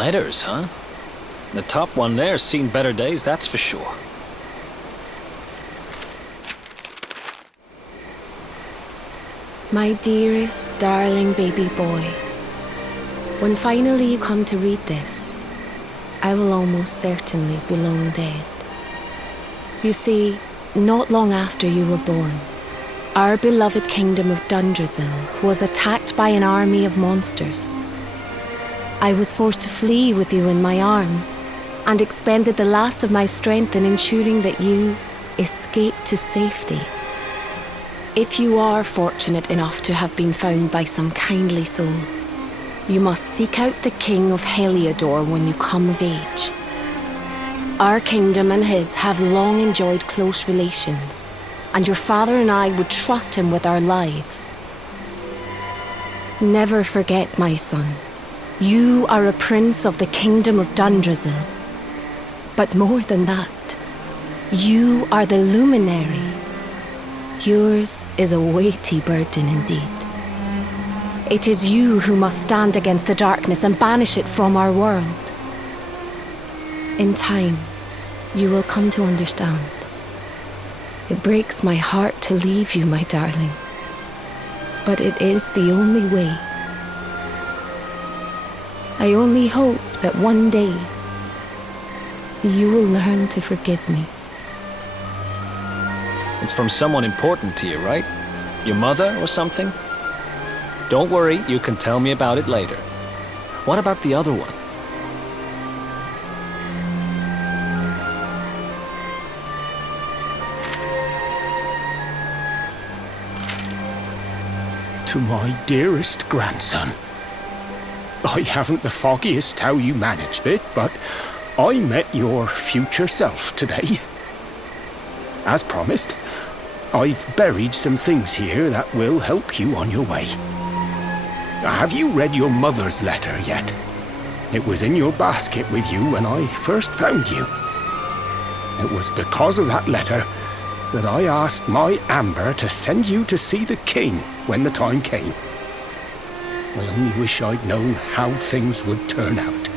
Letters, huh? The top one there's seen better days, that's for sure. My dearest, darling baby boy, when finally you come to read this, I will almost certainly be long dead. You see, not long after you were born, our beloved kingdom of Dundrasil was attacked by an army of monsters. I was forced to flee with you in my arms and expended the last of my strength in ensuring that you escaped to safety. If you are fortunate enough to have been found by some kindly soul, you must seek out the King of Heliodor when you come of age. Our kingdom and his have long enjoyed close relations, and your father and I would trust him with our lives. Never forget, my son, you are a prince of the kingdom of Dundrasil. But more than that, you are the luminary. Yours is a weighty burden indeed. It is you who must stand against the darkness and banish it from our world. In time, you will come to understand. It breaks my heart to leave you, my darling, but it is the only way. I only hope that one day you will learn to forgive me. It's from someone important to you, right? Your mother or something? Don't worry, you can tell me about it later. What about the other one? To my dearest grandson. I haven't the foggiest how you managed it, but I met your future self today. As promised, I've buried some things here that will help you on your way. Have you read your mother's letter yet? It was in your basket with you when I first found you. It was because of that letter that I asked my Amber to send you to see the king when the time came. I only wish I'd known how things would turn out.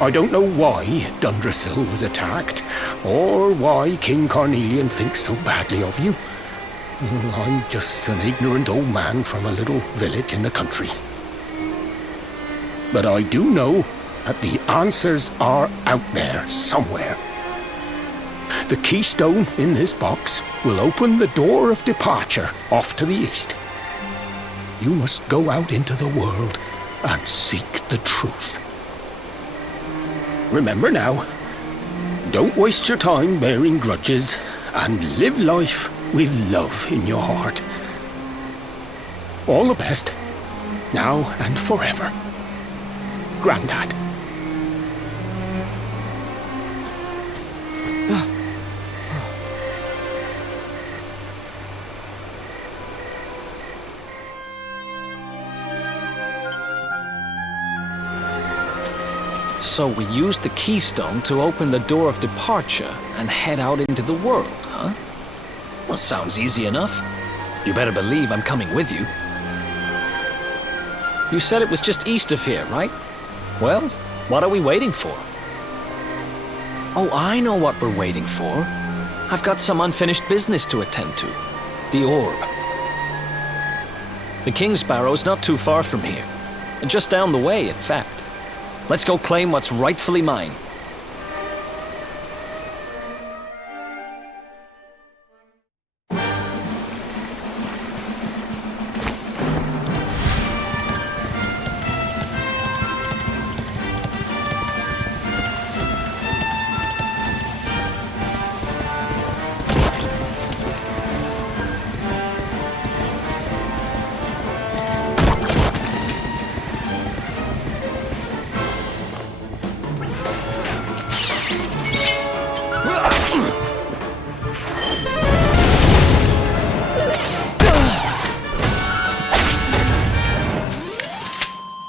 I don't know why Dundrasil was attacked, or why King Carnelian thinks so badly of you. I'm just an ignorant old man from a little village in the country. But I do know that the answers are out there somewhere. The keystone in this box will open the door of departure off to the east. You must go out into the world and seek the truth. Remember now, don't waste your time bearing grudges, and live life with love in your heart. All the best, now and forever. Grandad. So we use the keystone to open the door of departure and head out into the world, huh? Well, sounds easy enough. You better believe I'm coming with you. You said it was just east of here, right? Well, what are we waiting for? Oh, I know what we're waiting for. I've got some unfinished business to attend to. The orb. The King's Barrow's not too far from here. Just down the way, in fact. Let's go claim what's rightfully mine.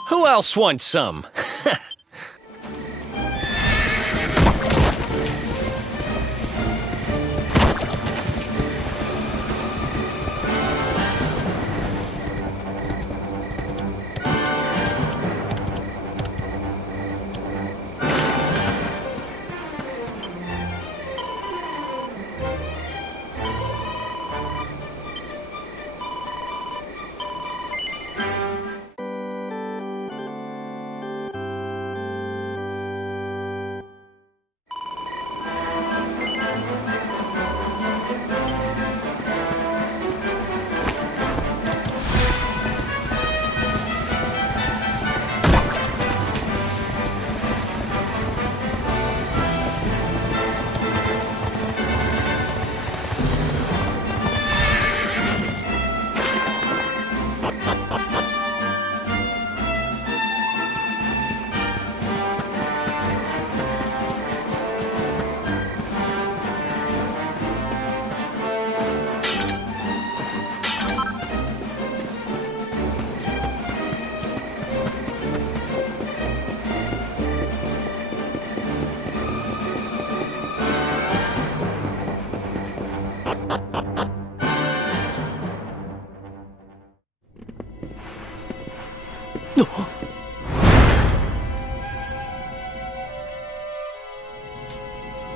Who else wants some?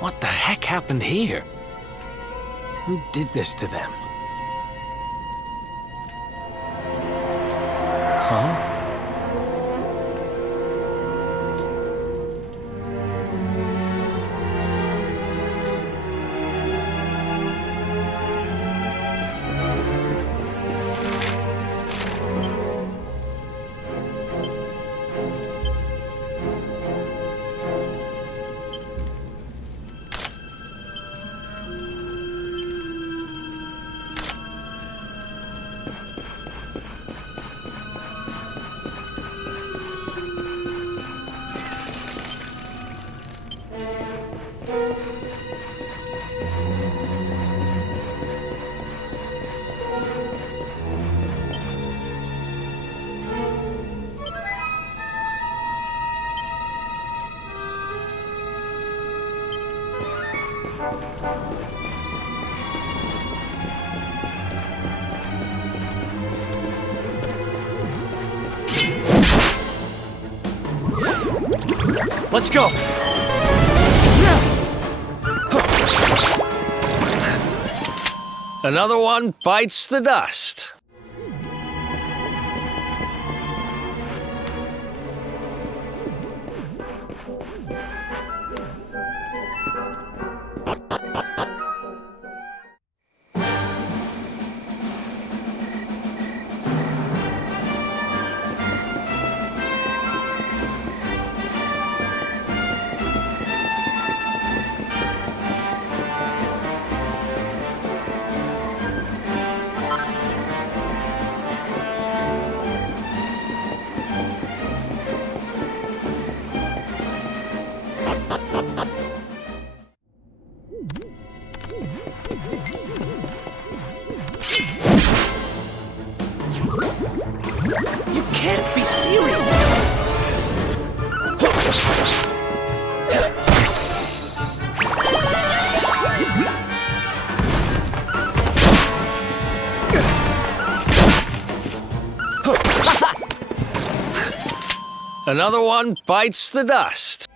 What the heck happened here? Who did this to them? Huh? Let's go! Another one bites the dust. You can't be serious! Another one bites the dust.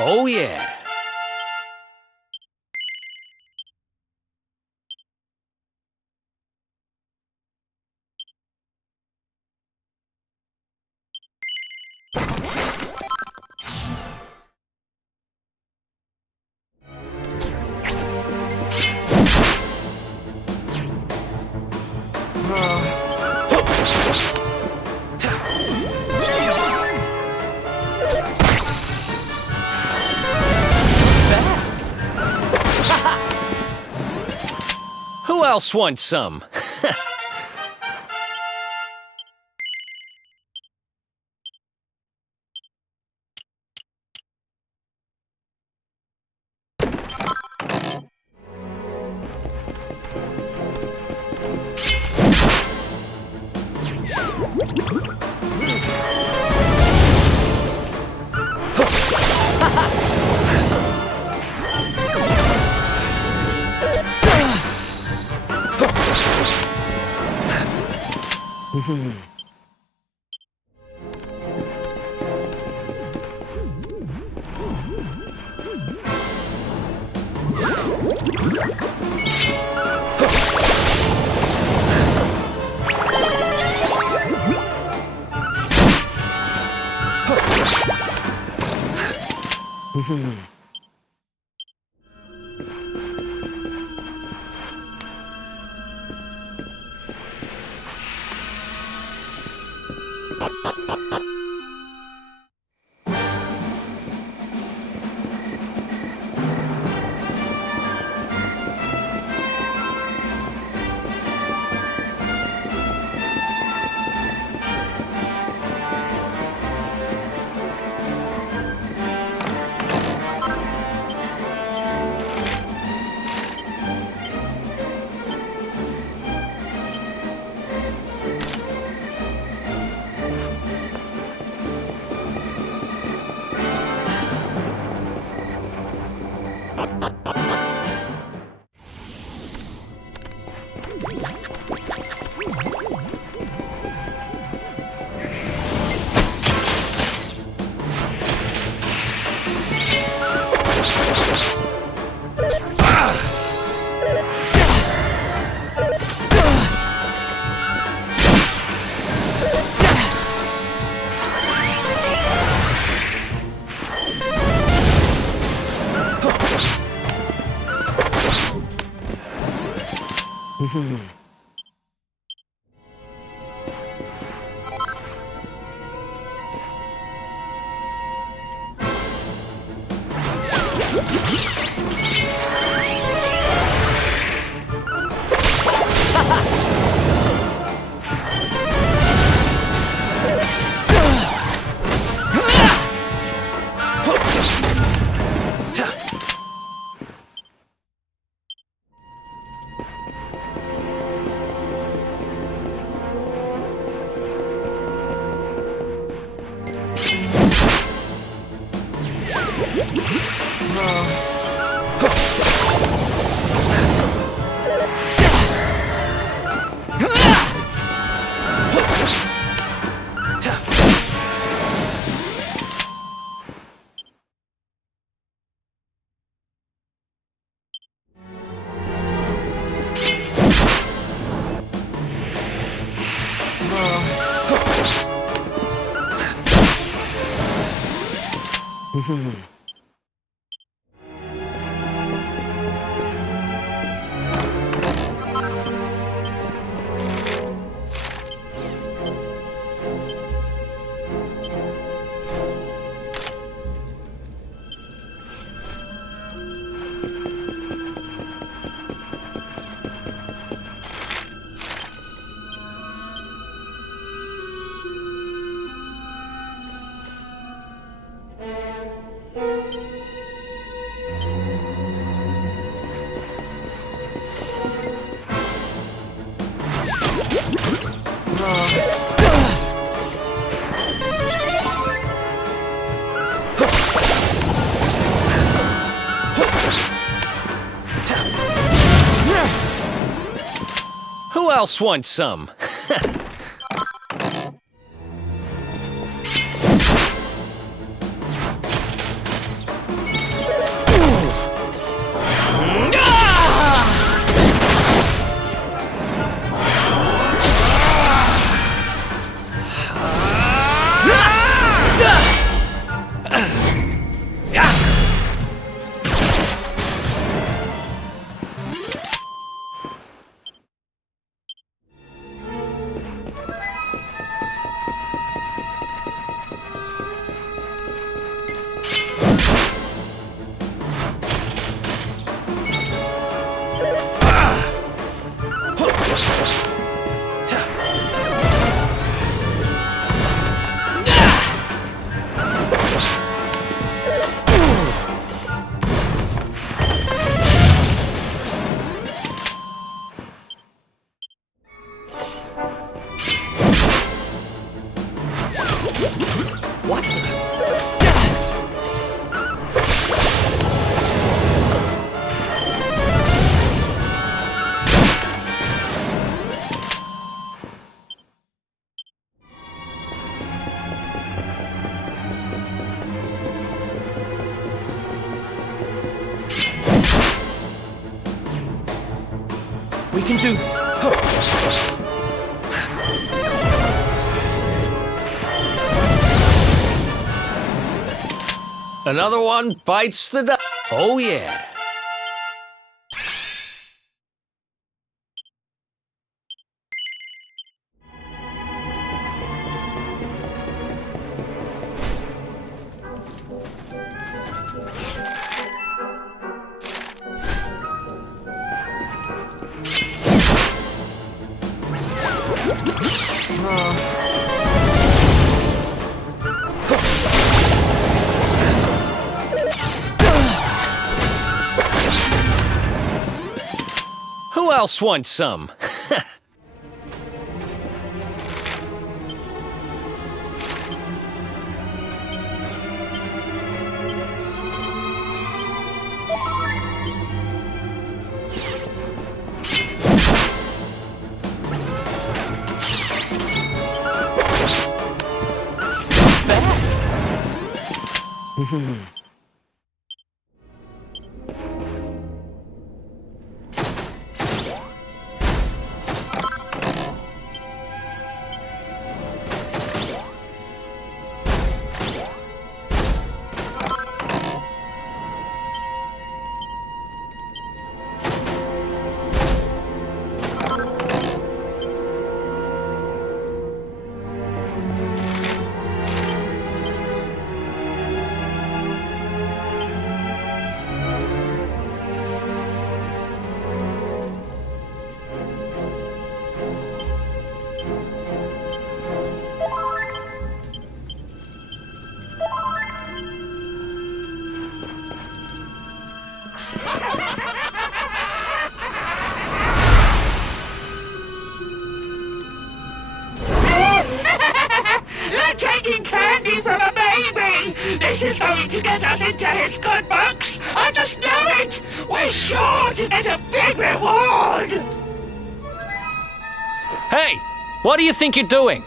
Oh yeah. Who else wants some? Who else wants some? We can do this. Another one bites the dust. Oh, yeah. Who else wants some? They're taking candy from a baby! This is going to get us into his good books! I just know it! We're sure to get a big reward! Hey, what do you think you're doing?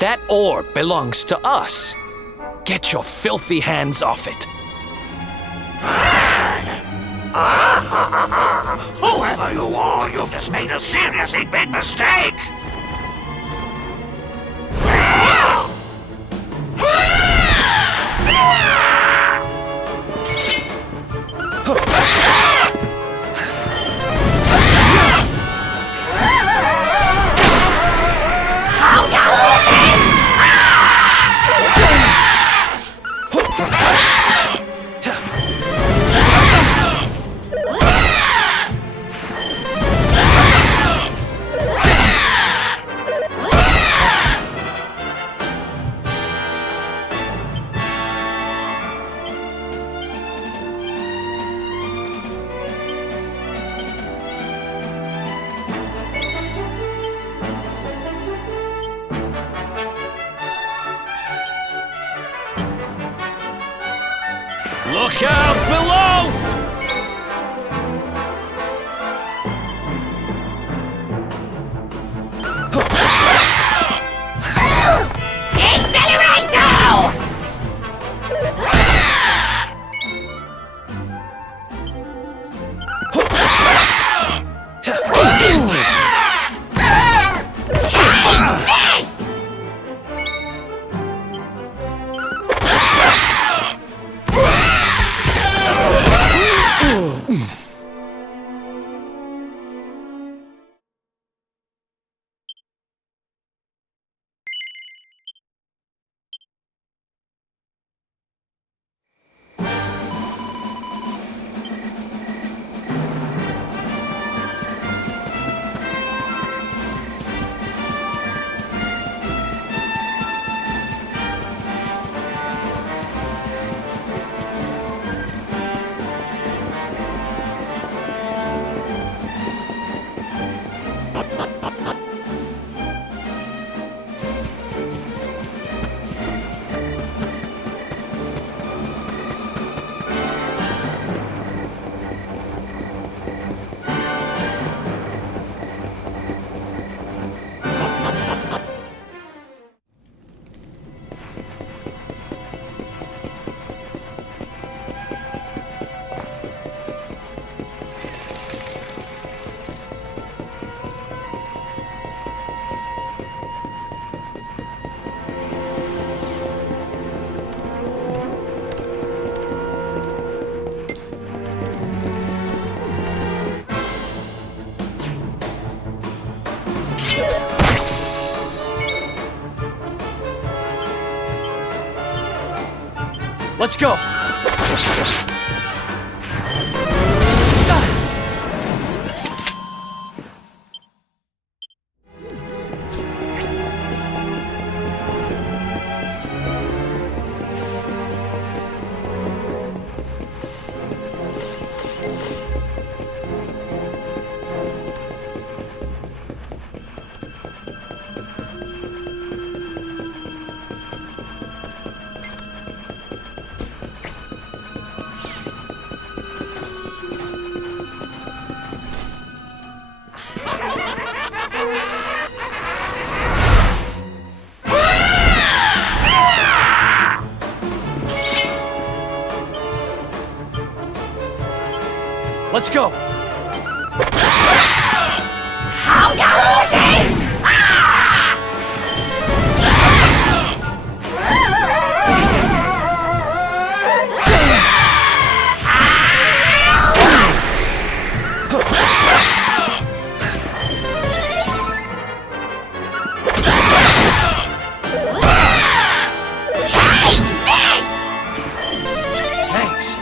That orb belongs to us. Get your filthy hands off it. Whoever you are, you've just made a seriously big mistake! Look out below! Let's go! Let's go! Hold your horses! Thanks.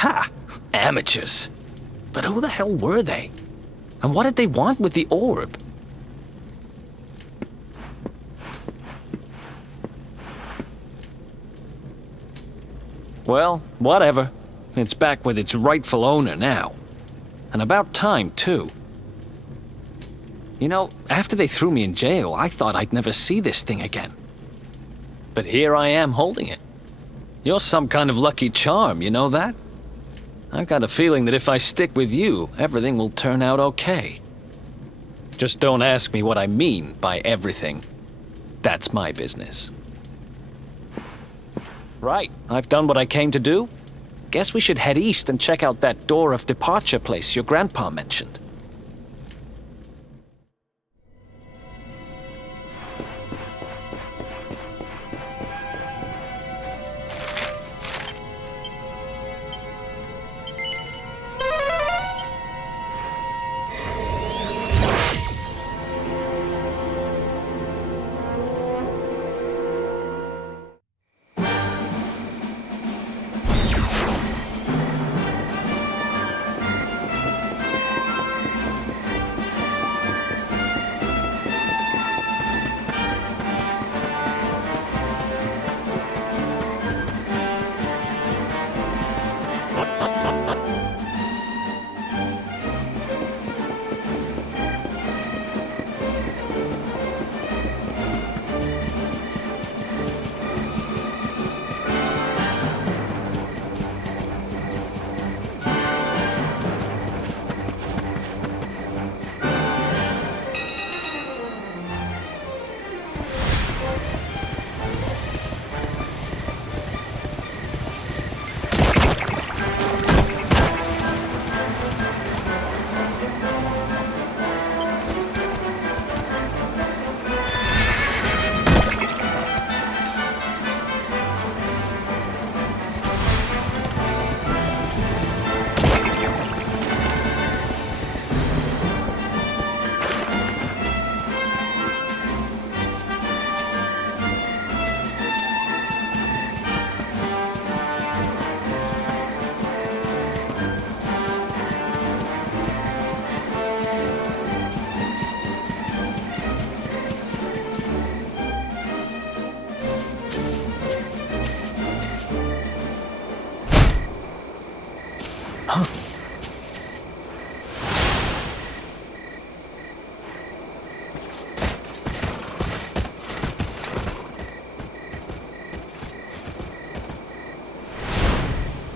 Ha! Amateurs. But who the hell were they? And what did they want with the orb? Well, whatever. It's back with its rightful owner now. And about time, too. You know, after they threw me in jail, I thought I'd never see this thing again. But here I am holding it. You're some kind of lucky charm, you know that? I've got a feeling that if I stick with you, everything will turn out okay. Just don't ask me what I mean by everything. That's my business. Right, I've done what I came to do. Guess we should head east and check out that door of departure place your grandpa mentioned.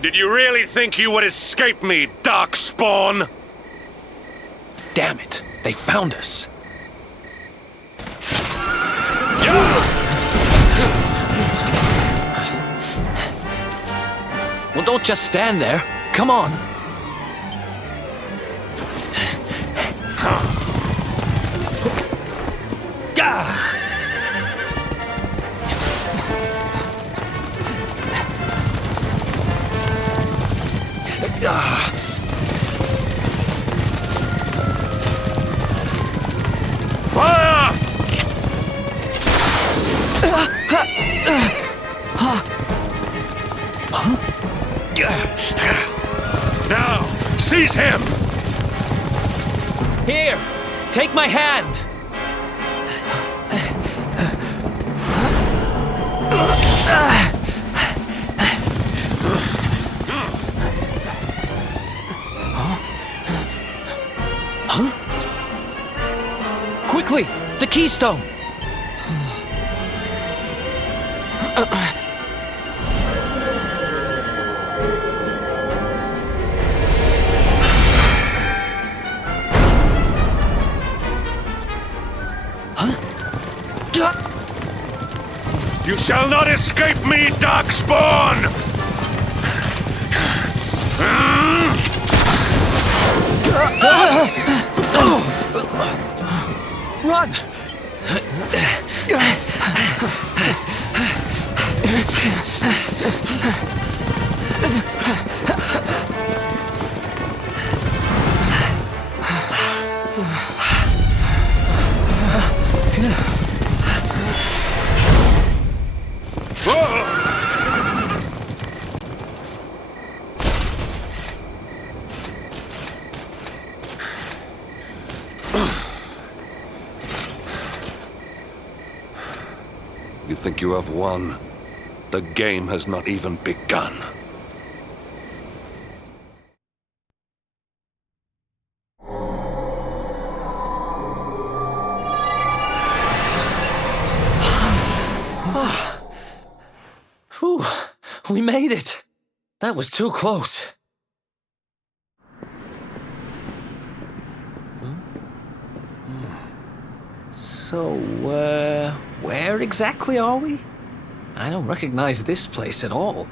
Did you really think you would escape me, Darkspawn? Damn it, they found us. Well, don't just stand there. Come on. Fire! Now, seize him! Here, take my hand. Huh? Quickly, the keystone. You shall not escape me, Darkspawn! Run! You think you have won? The game has not even begun. Whew, we made it. That was too close. So, where exactly are we? I don't recognize this place at all.